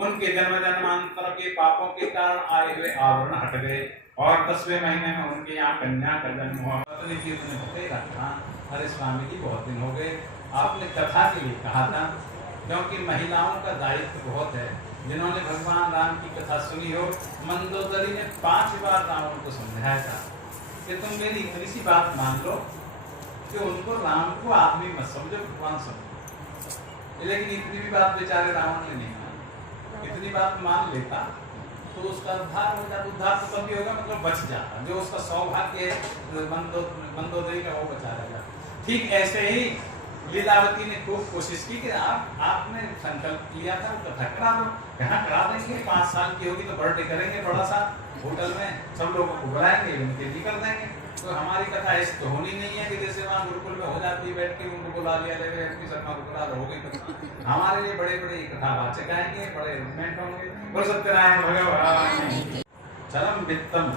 उनके जन्म जन्मांतर के पापों के कारण आए हुए आवरण हट गए और 10वें महीने में उनके यहाँ कन्या का जन्म हुआ। पत्नी जी ने भूखे रखा, अरे स्वामी जी बहुत दिन हो गए, आपने कथा के लिए कहा था, क्योंकि महिलाओं का दायित्व बहुत है। जिन्होंने भगवान राम की कथा सुनी हो, मंदोदरी ने 5 बार रावण को समझाया था कि तुम मेरी इतनी सी बात मान लो कि उनको राम को आदमी मत समझो, भगवान समझो। लेकिन इतनी भी बात बेचारे रावण ने नहीं मानी। इतनी बात मान लेता तो उसका उद्धार हो जाता। उद्धार तो तभी होगा मतलब बच जाता, जो उसका सौभाग्य है मंदोदरी का वो बचा रहेगा। ठीक ऐसे ही लीलावती ने खूब कोशिश की कि आपने संकल्प लिया था वो कथा करा दो। यहाँ करा देंगे, 5 साल की होगी तो बर्थडे करेंगे बड़ा सा होटल में, सब लोगों को बुलाएंगे, उनके भी कर देंगे। तो हमारी कथा ऐसी तो होनी नहीं है कि जैसे वहाँ गुरुकुल में हो जाती है, बैठ के उनको बुला लिया जाए, शर्मा को बुला हो गई कथा। हमारे लिए बड़े बड़े कथावाचक आएंगे, बड़े इवेंट होंगे। बोल सत्यनारायण भगवान। चलम वित्तम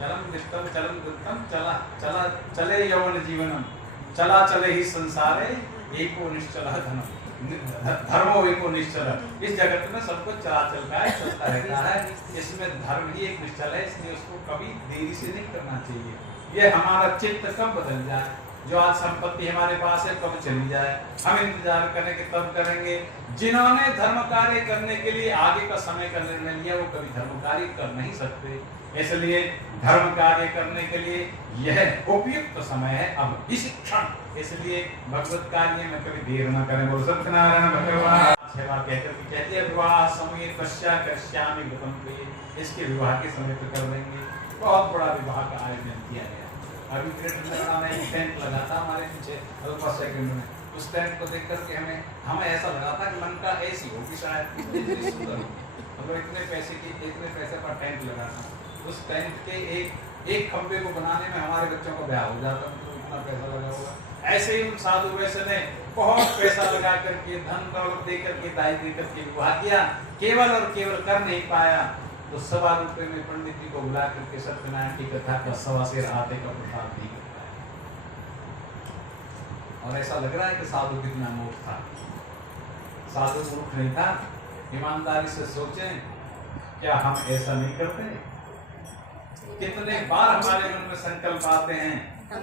चलम वित्तम चलम वित्तम चला चला चले यौवन जीवनम चला चले ही संसारे एको निश्चल धनम धर्मो एको निश्चल। इस जगत में सब कुछ चलाचल का है, चलता रहता है। इसमें धर्म ही एक निश्चल है, इसलिए उसको कभी देरी से नहीं करना चाहिए। ये हमारा चित्त कब बदल जाए, जो आज संपत्ति हमारे पास है कब चली जाए, हम इंतजार करेंगे तब करेंगे। जिन्होंने धर्म कार्य करने के लिए आगे का समय का निर्णय लिया वो कभी धर्म कार्य कर नहीं सकते। इसलिए धर्म कार्य करने के लिए यह उपयुक्त समय है, अब इस क्षण। इसलिए भगवत कार्य में कभी देर न करें। बोल सत्यनारायण भगवान। सेवा कहकर कहते हैं विवाह समय पश्चात कश्यामि गतम प्रिय। इसके विवाह के समय पर कर देंगे। बहुत बड़ा विवाह का आयोजन किया गया। अभी कृष्ण में एक टेंट लगा था हमारे पीछे अल्पा सेकंड में। उस टेंट को देख करके हमें ऐसा लगा था कि लंका ऐसी होगी शायद, इतनी सुंदर हो। मतलब इतने पैसे का टेंट लगा था। उस टेंट के एक खंबे को बनाने में हमारे बच्चों का ब्याह हो जाता, मतलब इतना पैसा लगा होगा। ऐसे ही उन साधु वैसे ने बहुत पैसा लगा करके, धन दौलत दे करके, दाई दे करके विवाह किया, केवल और केवल कर नहीं पाया। तो 1.25 रुपए में पंडित जी को बुला करके सत्यनारायण की कथा का 1.25 सेर आटे का प्रसाद नहीं करता है। और ऐसा लग रहा है कि साधु कितना मूर्ख था। साधु मूर्ख नहीं था। ईमानदारी से सोचें, क्या हम ऐसा नहीं करते? कितने बार हमारे मन में संकल्प आते हैं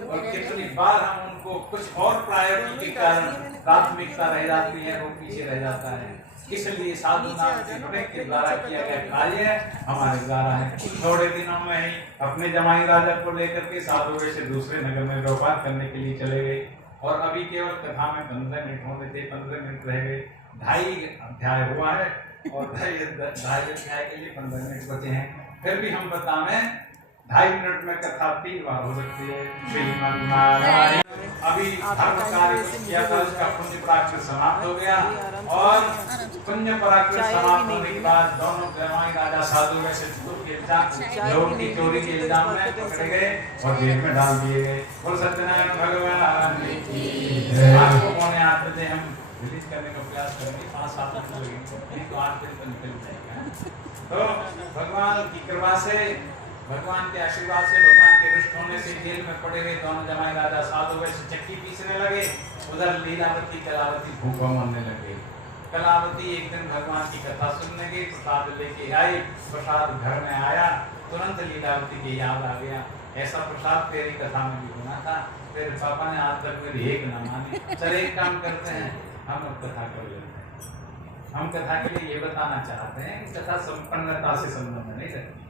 और कितनी बार हम उनको कुछ और प्रायोरिटी के कारण प्राथमिकता रह जाती है, वो पीछे रह जाता है। इसलिए साधु नाम के द्वारा किया गया कार्य हमारे द्वारा है। थोड़े दिनों में ही अपने जमाई राजा को लेकर के साधु वैसे दूसरे नगर में व्यापार करने के लिए चले गए। और अभी केवल कथा में 15 मिनट होने थे, 15 मिनट रह गए। 2.5 अध्याय हुआ है और 2.5 अध्याय के लिए 15 मिनट बचे हैं। फिर भी हम बताएं 2.5 मिनट में कथा 3 बार हो सकती है। श्रीमन नारायण। अभी धर्म कार्य किया था, उसका पुण्य पराक्रम समाप्त हो गया और पुण्य पराक्रम समाप्त होने के बाद दोनों जमाई राजा साधु वैसे लोग की चोरी के इल्जाम में पकड़े गए और जेल में डाल दिए गए। बोल सत्यनारायण भगवान की। आपको पौने 8 बजे हम रिलीज करने का प्रयास करेंगे, 5-7 मिनट लगेंगे, तो 8 बजे तक निकल जाएगा। तो भगवान की कृपा से, भगवान के आशीर्वाद से, भगवान के रुष्ट होने से जेल में पड़े हुए दोनों जमाई राजा साधु वैसे चक्की पीसने लगे। उधर लीलावती कलावती भूखों मरने लगे। कलावती एक दिन भगवान की कथा सुनने गई, प्रसाद लेके आई। प्रसाद घर में आया, तुरंत लीलावती की याद आ गया, ऐसा प्रसाद तेरी कथा में भी होना था। फिर पापा ने आज तक मेरी एक न मानी। चल एक काम करते हैं, हम अब कथा कर लेते हैं। हम कथा के लिए ये बताना चाहते हैं कि कथा संपन्नता से संबंध नहीं रखती,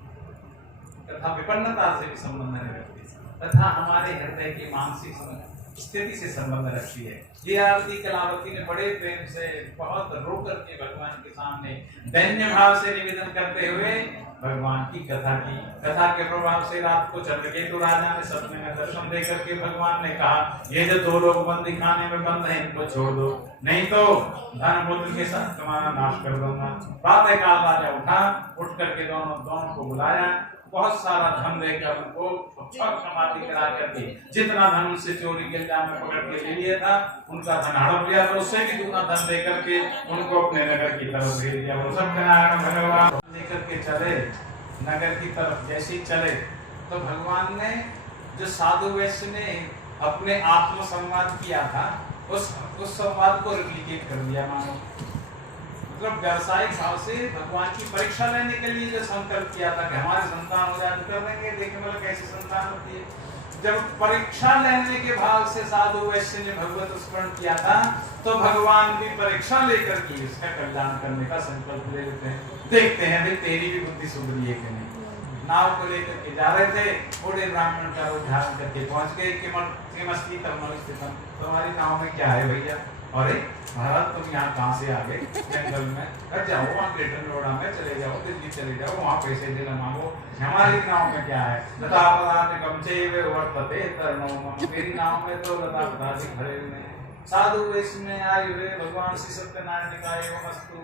तथा विपन्नता से भी संबंध नहीं रखती, तथा हमारे हृदय की मानसिक स्थिति से संबंध रखती है। लीलावती कलावती ने बड़े प्रेम से बहुत रो करके भगवान के सामने दैन्य भाव से निवेदन करते हुए भगवान की कथा की। कथा के प्रभाव से रात को चंद्रकेतु राजा ने सपने में दर्शन दे करके भगवान ने कहा, ये जो 2 लोग बंदी खाने में बंद हैं इनको छोड़ दो, नहीं तो धन पुत्र के साथ तुम्हारा नाश कर दूंगा। प्रातः काल राजा उठा, उठ करके दोनों को बुलाया, बहुत सारा धन देकर उनको समाधि करा करके जितना धन उनसे चोरी के इल्जाम में पकड़ के ले लिया था उनका धन हड़प लिया, तो उससे भी दुगना धन दे करके उनको अपने नगर की तरफ भेज दिया। वो सब भगवान लेकर के चले नगर की तरफ। जैसे ही चले तो भगवान ने जो साधु वैश्य ने अपने आत्म संवाद किया था उस संवाद को रिप्लिकेट कर दिया। मानो मतलब व्यावसायिक भाव से भगवान की परीक्षा लेने के लिए जो संकल्प किया था कि हमारे संतान हो जाए तो कर लेंगे, देखें मतलब कैसी संतान होती है। जब परीक्षा लेने के भाव से साधु वैश्य ने भगवत स्मरण किया था तो भगवान भी परीक्षा लेकर के उसका कल्याण करने का संकल्प ले लेते हैं। देखते हैं भाई तेरी भी बुद्धि सुधरी है कि नहीं। नाव को लेकर के जा रहे थे, बूढ़े ब्राह्मण का रूप धारण करके पहुंच गए कि तुम्हारी नाव में क्या है भैया? अरे महाराज तुम यहाँ कहाँ से आ गए? जंगल में। अरे जाओ वहाँ ग्रेटर नोएडा में चले जाओ, दिल्ली चले जाओ, वहाँ पैसे देना मांगो। हमारी नाव में क्या है? लता पदार्थ गमछे वे वर्तते तरणो मम। मेरी नाव में तो लता पदार्थ खड़े हुए हैं। साधु वेश में आए हुए भगवान श्री सत्यनारायण का एवं वस्तु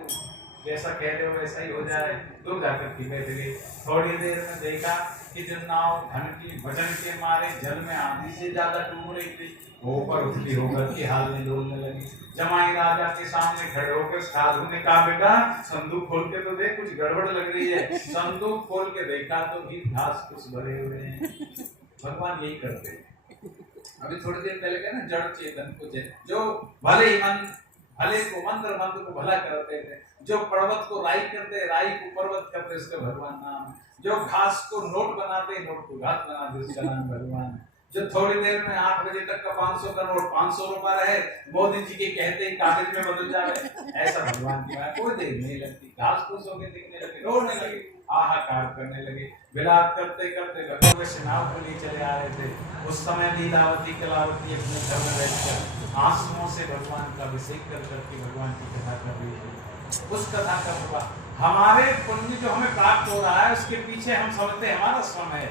जैसा कह रहे हो वैसा ही हो जाए। दूर जाकर के बैठ गए। थोड़ी देर में देखा कि जो नाव धन की भजन के मारे जल में आंधी से ज्यादा डूब रही थी, वो ऊपर उठती होकर के हाल में डोलने लगी। जमाई राजा के सामने खड़े होकर साधु ने कहा बेटा संदूक खोल के तो देख, कुछ गड़बड़ लग रही है। संदूक खोल के देखा तो भी घास फूस भरे हुए हैं। भगवान यही करते हैं। अभी थोड़ी देर पहले कहा ना, जड़ चेतन को जो भले को मंत्र को भला करते थे, जो पर्वत को राई करते, राई को पर्वत करते, उसका भगवान नाम है। जो घास को नोट बनाते, नोट को घास बनाते, उसका नाम भगवान है। जो थोड़ी देर में 8 बजे तक का 500 का नोट 500 रुपया रहे, मोदी जी के कहते ही कागज में बदल जाए, ऐसा भगवान की बात। कोई देर नहीं लगती, घास फूस होके दिखने लगे, रोने लगे, हाहाकार करने लगे। विलाप करते करते भगवान नाव को लिए चले आ रहे थे। उस समय लीलावती कलावती अपने घर में बैठकर आंसुओं से भगवान का अभिषेक कर करके भगवान की कथा कर रही है। उस कथा का हुआ हमारे पुण्य जो हमें प्राप्त हो रहा है, उसके पीछे हम समझते हैं हमारा श्रम है,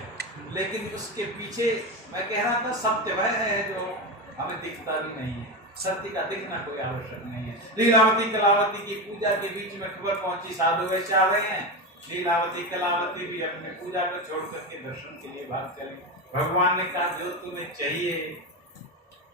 लेकिन उसके पीछे मैं कह रहा था सत्य वह है जो हमें दिखता भी नहीं है। सत्य का दिखना कोई आवश्यक नहीं है। लीलावती कलावती की पूजा के बीच में खबर पहुंची साधु वैश्य आ रहे हैं। लीलावती कलावती भी अपने पूजा को छोड़ करके दर्शन के लिए भाग चले। भगवान ने कहा जो तुम्हें चाहिए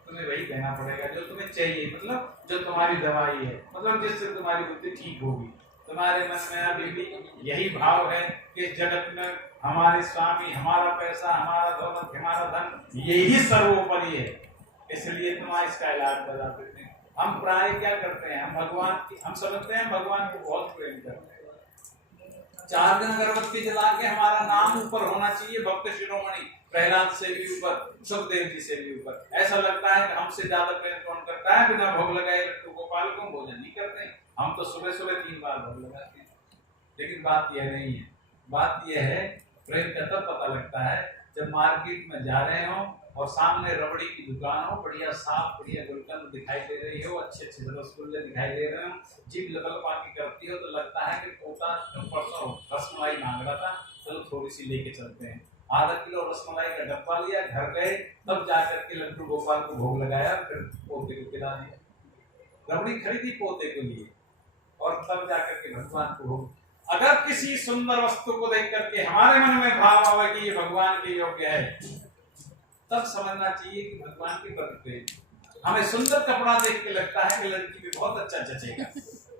तुम्हें वही कहना पड़ेगा, जो तुम्हें चाहिए मतलब जो तुम्हारी दवाई है, मतलब जिससे तुम्हारी बुद्धि ठीक होगी। तुम्हारे मन में अभी भी यही भाव है कि जगत में हमारे स्वामी, हमारा पैसा, हमारा दौलत, हमारा धन यही सर्वोपरि है, इसलिए तुम्हारा इसका इलाज बता देते हैं। हम प्राय क्या करते हैं, हम समझते हैं भगवान को बहुत प्रेम करते हैं। 4 दिन अगरबत्ती जला के हमारा नाम ऊपर होना चाहिए, भक्त शिरोमणि प्रहलाद से भी ऊपर, सुखदेव जी से भी ऊपर। ऐसा लगता है कि हमसे ज्यादा प्रेम कौन करता है? बिना भोग लगाए लड्डू गोपाल को भोजन नहीं करते। हम तो सुबह सुबह 3 बार भोग लगाते हैं। लेकिन बात यह नहीं है, बात यह है प्रेम का तब पता लगता है जब मार्केट में जा रहे हो और सामने रबड़ी की दुकान हो, बढ़िया साफ बढ़िया गुलकंद दिखाई दे रही हो, अच्छे अच्छे रसगुल्ले दिखाई दे रहे हो, जीभ लबल पाकी करती हो, तो लगता है कि पोता परसों रसमलाई मांग रहा था, चलो थोड़ी सी लेके चलते हैं। आधा किलो रसमलाई का डब्बा लिया, घर गए, तब जाकर के लड्डू गोपाल को भोग लगाया, फिर पोते को खिला दिया। रबड़ी खरीदी पोते के लिए और तब जाकर के भगवान को भोग। अगर किसी सुंदर वस्तु को देख करके हमारे मन में भाव आवे कि ये भगवान के योग्य है, तब समझना चाहिए कि भगवान के प्रति। हमें सुंदर कपड़ा देख के लगता है कि लड़की भी बहुत अच्छा जचेगा,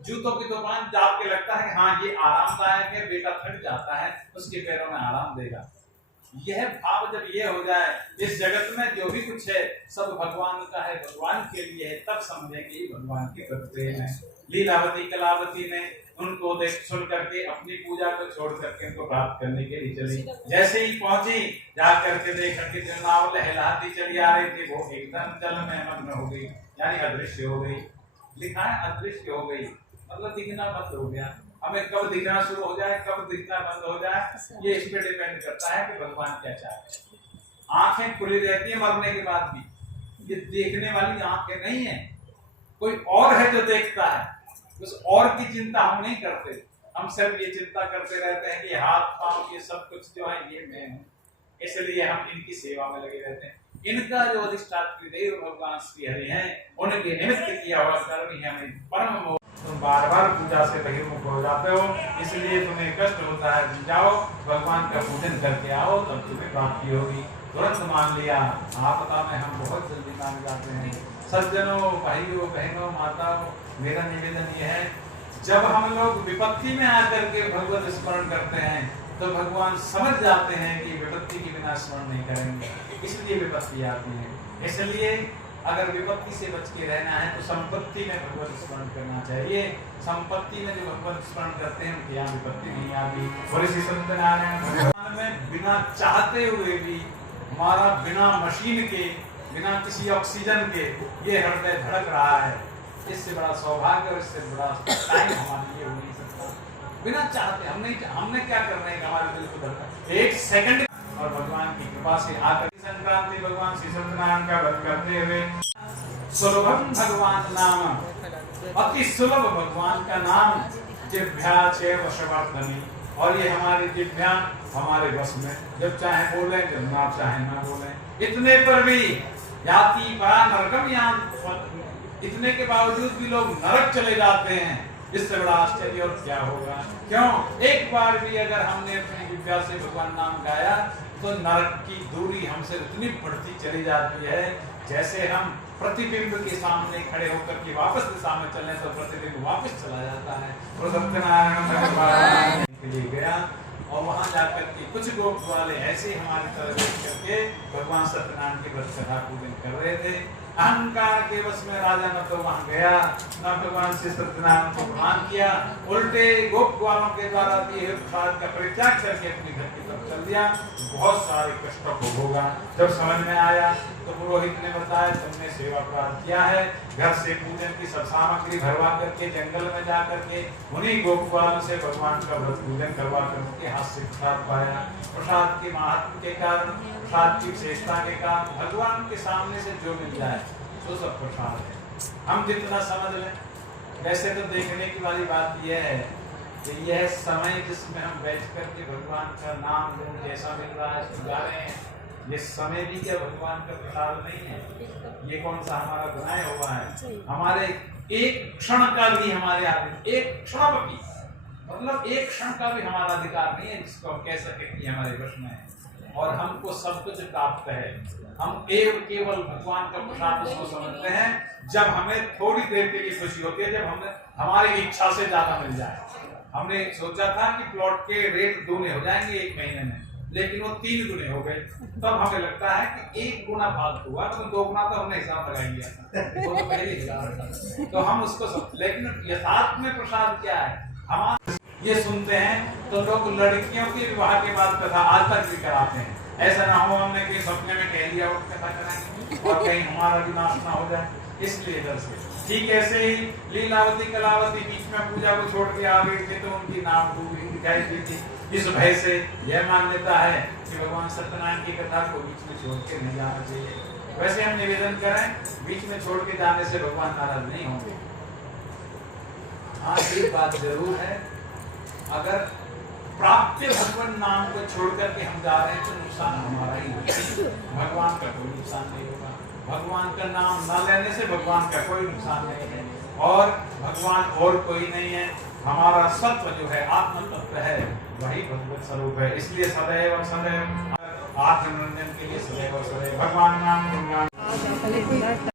जूतों की दुकान जाप के लगता है कि हाँ ये आरामदायक है, बेटा थक जाता है, उसके पैरों में आराम देगा। यह भाव जब ये हो जाए इस जगत में जो भी कुछ है सब भगवान का है, भगवान के लिए है, तब समझे कि भगवान की प्रेम है। लीलावती कलावती ने उनको देख सुन करके अपनी पूजा को छोड़ करके उनको प्राप्त करने के लिए चली। जैसे ही पहुंची जा करके देखा कि जो नाव लहलाती चली आ रही थी वो एकदम जल में मग्न हो गई, यानी अदृश्य हो गई। लिखा है अदृश्य हो गई मतलब दिखना बंद हो गया। हमें कब दिखना शुरू हो जाए, कब दिखना बंद हो जाए, ये इस पे डिपेंड करता है कि भगवान क्या चाहे। आंखें खुली रहती है मरने के बाद भी, ये देखने वाली आंखें नहीं है, कोई और है जो देखता है। उस और की चिंता हम नहीं करते, हम सिर्फ ये चिंता करते रहते हैं कि हाथ पांव ये सब कुछ जो है ये मैं हूँ, इसलिए हम इनकी सेवा में लगे रहते हैं। इनका जो अधिष्ठात्री देव भगवान श्री हरि हैं, उनके निमित्त किया हुआ कर्म ही हमें परम। तुम बार बार पूजा से बहिर्मुख हो जाते हो, इसलिए तुम्हें कष्ट होता है। जाओ भगवान का पूजन करके आओ, तब तुम्हें प्राप्ति होगी। तुरंत मान लिया, आपदा में हम बहुत जल्दी मान जाते हैं। सज्जनों, भाइयों, बहनों, माताओं, मेरा निवेदन यह है, जब हम लोग विपत्ति में आकर के भगवत स्मरण करते हैं तो भगवान समझ जाते हैं कि विपत्ति के बिना स्मरण नहीं करेंगे, इसलिए विपत्ति आती है। इसलिए अगर विपत्ति से बच के रहना है तो संपत्ति में भगवत स्मरण करना चाहिए। संपत्ति में जो भगवत स्मरण करते हैं उनकी यहाँ विपत्ति नहीं आती। और इसी सत्यनारायण भगवान में बिना चाहते हुए भी हमारा बिना मशीन के, बिना किसी ऑक्सीजन के ये हृदय धड़क रहा है। इससे बड़ा सौभाग्य और इससे बड़ा टाइम हमारे लिए हो नहीं सकता। बिना चाहते हमने क्या करना है कि हमारे दिल को धड़का एक सेकंड, और भगवान की कृपा से आकर संक्रांति भगवान श्री सत्यनारायण का व्रत करते हुए सुलभम भगवान नाम, अति सुलभ भगवान का नाम, जिह्वा च वशवर्धनी, और ये हमारी जिह्वा हमारे वश में, जब चाहे बोले, जब ना चाहे ना बोले। इतने पर भी याति परा नरकम, यहाँ इतने के बावजूद भी लोग नरक चले जाते हैं। इससे बड़ा आश्चर्य और क्या होगा। क्यों? एक बार भी अगर हमने अपनी जिह्वा से भगवान नाम गाया तो नरक की दूरी हमसे उतनी बढ़ती चली जाती है, जैसे हम प्रतिबिंब के सामने खड़े होकर के वापस दिशा में चलें तो प्रतिबिंब वापस चला जाता है। तो सत्यनारायण भगवान के लिए गया और वहां जाकर के कुछ गोप वाले ऐसे हमारी तरह देख करके भगवान सत्यनारायण के व्रत कथा पूजन कर रहे थे। अहंकार के वश में राजा न तो वहां गया, न भगवान श्री सत्यनारायण को प्रणाम किया, उल्टे गोप ग्वालों के द्वारा दिए प्रसाद का परित्याग करके अपने घर की तरफ चल दिया। बहुत सारे कष्टों को भोगा। जब समझ में आया तो पुरोहित ने बताया, तुमने सेवा प्राप्त किया है, घर से पूजन की सब सामग्री भरवा करके जंगल में जा करके उन्हीं गोपवालों से भगवान का व्रत पूजन करवा कर उनके हाथ से प्रसाद पाया। प्रसाद के महात्म के कारण, प्रसाद की विशेषता के कारण भगवान के सामने से जो मिल जाए तो सब प्रसाद है। हम जितना समझ लें। वैसे तो देखने की वाली बात यह है कि यह समय जिसमें हम बैठ करके भगवान का नाम गुण जैसा मिल रहा है गा रहे हैं, ये समय भी क्या भगवान का प्रसाद नहीं है? ये कौन सा हमारा गुनाह हुआ है? हमारे एक क्षण का भी हमारे हाथ, एक क्षण भी, मतलब एक क्षण का भी हमारा अधिकार नहीं है जिसको हम कह सके कि हमारे वश में है। और हमको सब कुछ प्राप्त है। हम केवल भगवान का प्रसाद उसको समझते हैं जब हमें थोड़ी देर के लिए खुशी होती है, जब हमें हमारी इच्छा से ज्यादा मिल जाए। हमने सोचा था कि प्लॉट के रेट दुगने हो जाएंगे एक महीने में, लेकिन वो 3 गुने हो गए। तब हमें लगता है कि 1 गुना फालतू हुआ, तो 2 गुना तो हमने हिसाब लगा लिया था, वो तो पहले हिसाब था। तो हम उसको लेकिन यथार्थ में प्रसाद क्या है? हम ये सुनते हैं तो लोग लड़कियों के विवाह के बाद कथा आज तक भी कराते हैं। ऐसा ना हो हमने कहीं सपने में कह लिया वो कथा कराएंगे और कहीं हमारा विनाश ना हो जाए, इसलिए इधर से। ठीक ऐसे ही लीलावती कलावती बीच में पूजा को छोड़ के आ गई थी तो उनकी नाम डूबी दिखाई दी थी। इस भय से यह मान्यता है कि भगवान सत्यनारायण की कथा को बीच में छोड़ के नहीं जाना चाहिए। वैसे हम निवेदन करें, बीच में छोड़ के जाने से भगवान नाराज नहीं होंगे। हाँ, एक बात जरूर है, अगर प्राप्य भगवान नाम को छोड़ करके हम जा रहे हैं तो नुकसान हमारा ही होगा, भगवान का कोई नुकसान नहीं होगा। भगवान का नाम न लेने से भगवान का कोई नुकसान नहीं है, और भगवान और कोई नहीं है। हमारा सत्व जो है, आत्म तत्व है, वही भगवत स्वरूप है। इसलिए सदैव सदैव आत्मरंजन के लिए सदैव सदैव भगवान नाम गुणगान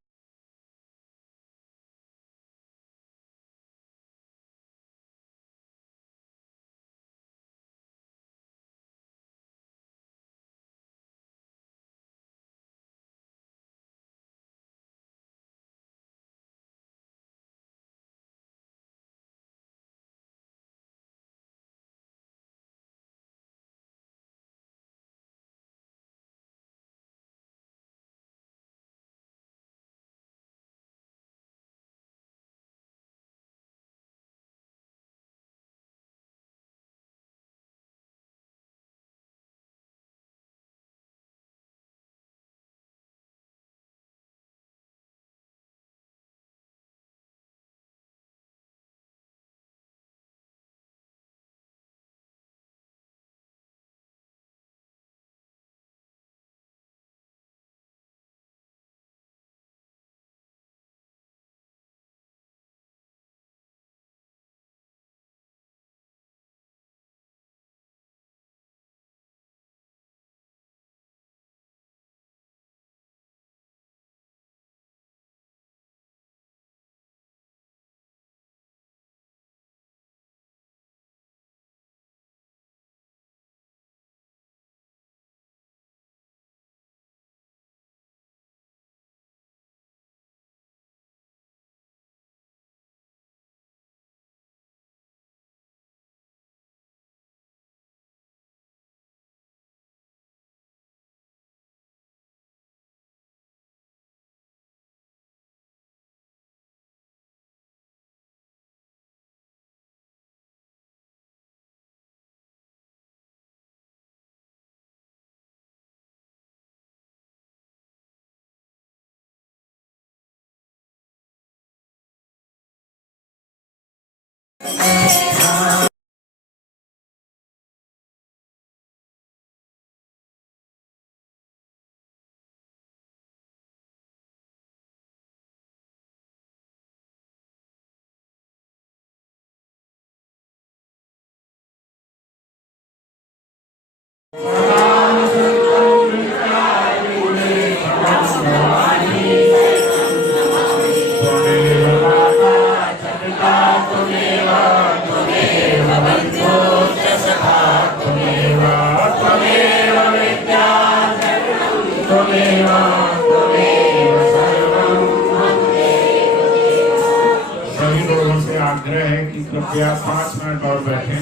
सभी लोगों से आग्रह है कि कृपया 5 मिनट और बैठें।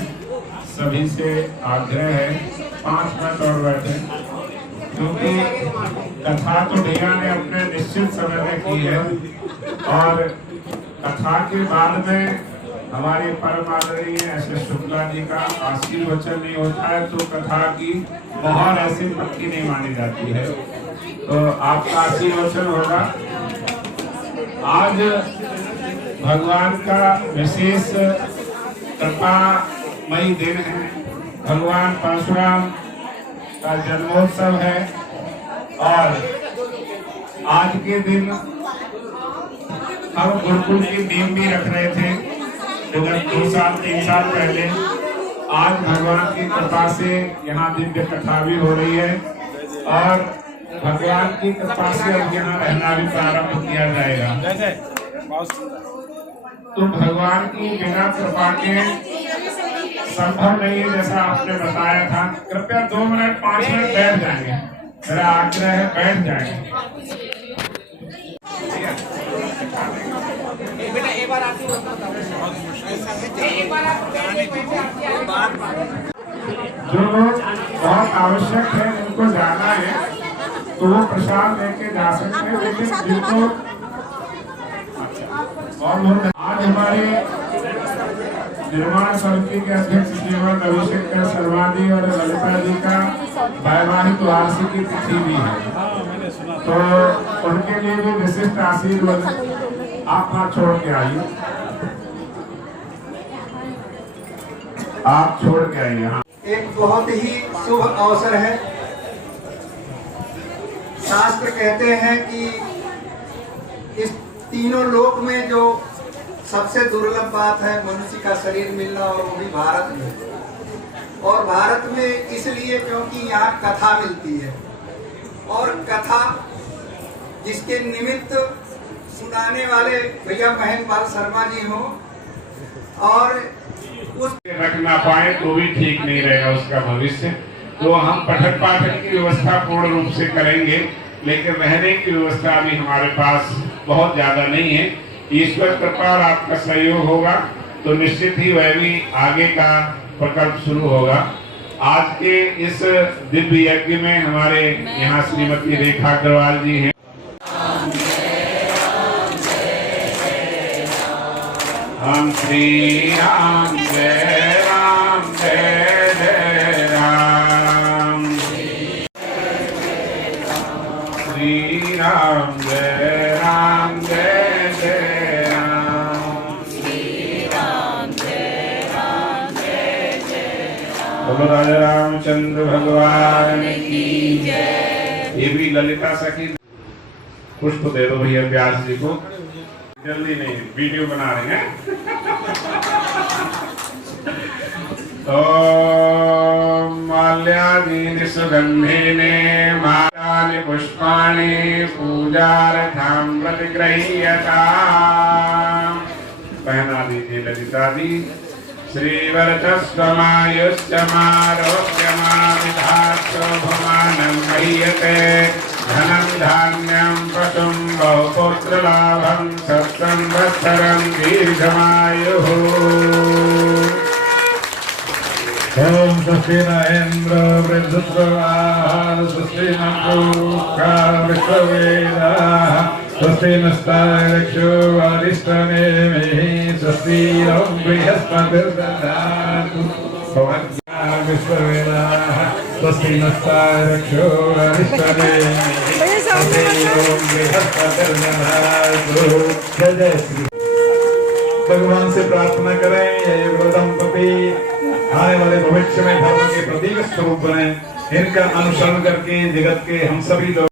सभी से आग्रह है 5 मिनट और बैठें, क्योंकि कथा तो भैया ने अपने निश्चित समय में की है और कथा के बाद में हमारे परम आदरणीय ऐसे शुक्ला जी का आशीर्वचन नहीं होता है तो कथा की मोहर ऐसे पक्की नहीं मानी जाती है। तो आपका आशीर्वचन होगा। आज भगवान का विशेष कृपामयी दिन है। भगवान परशुराम का जन्मोत्सव है और आज के दिन हम गुरुकुल की नींव भी रख रहे थे। 2 साल 3 साल पहले आज भगवान की कृपा से यहाँ दिव्य कथा भी हो रही है और भगवान की कृपा से अब यहाँ रहना भी प्रारंभ किया जाएगा। तो भगवान की बिना कृपा के संभव नहीं है, जैसा आपने बताया था। कृपया 2 मिनट 5 मिनट बैठ जाएंगे, मेरा आग्रह है बैठ जाएंगे। जो लोग बहुत आवश्यक है उनको जाना है तो वो प्रसाद लेके जा सकते हैं, लेकिन जिनको और आज हमारे निर्माण समिति के अध्यक्ष श्रीमान रविशंकर शर्मा जी और ललिता जी का वैवाहिक वार्षिकी तिथि भी है, तो उनके लिए भी विशिष्ट आशीर्वाद आप वहाँ छोड़ के आइए, आप छोड़ के आइए। यहाँ एक बहुत ही शुभ अवसर है। शास्त्र कहते हैं कि इस तीनों लोक में जो सबसे दुर्लभ बात है मनुष्य का शरीर मिलना, और वो भी भारत में। और भारत में इसलिए क्योंकि यहाँ कथा मिलती है, और कथा जिसके निमित्त सुनाने वाले भैया महेंद्र पाल शर्मा जी हो, और उस रख ना पाए तो भी ठीक नहीं रहेगा उसका भविष्य। तो हम पठन पाठन की व्यवस्था पूर्ण रूप से करेंगे, लेकिन रहने की व्यवस्था अभी हमारे पास बहुत ज्यादा नहीं है। ईश्वर कृपा और आपका सहयोग होगा तो निश्चित ही वह भी आगे का प्रकल्प शुरू होगा। आज के इस दिव्य यज्ञ में हमारे यहाँ श्रीमती रेखा अग्रवाल जी हैं। हम श्री राम जय राम जय जय राम, श्री राम जय राम जय जय राम, श्री राम जय राम जय जय राम। बोलो राजा रामचंद्र भगवान की जय। ये भी ललिता सखी पुष्प दे दो भैया व्यास जी को, जल्दी नहीं वीडियो बना रहे हैं। ओम माल्यादीनि सुगंधिने मालानि पुष्पाणि पूजार्थं प्रतिगृह्यताम्। पहना दीजिए ललिता दी। श्रीवरतस्वमायुष्यमारोग्यमाविधात्सौभमानं मह्यते धनं धान्यं पशुं बहुपुत्रलाभं सत्संवत्सरं दीर्घमायुः। ओम स्वस्ति न इंद्रो वृद्धस्रवाः स्वस्ति न पूषा विश्ववेदाः स्वस्ति नस्तारक्षो वरिष्ठनेमिः स्वस्ति नो बृहस्पतिर्दधातु भवत्या विश्ववेदाः स्वस्ति नस्तारक्षो वरिष्ठनेमिः स्वस्ति नो बृहस्पतिर्दधातु। जय श्री भगवान से प्रार्थना करें ये युगल दंपति आने वाले भविष्य में धर्म के प्रतीक स्वरूप बने। इनका अनुसरण करके जगत के हम सभी लोग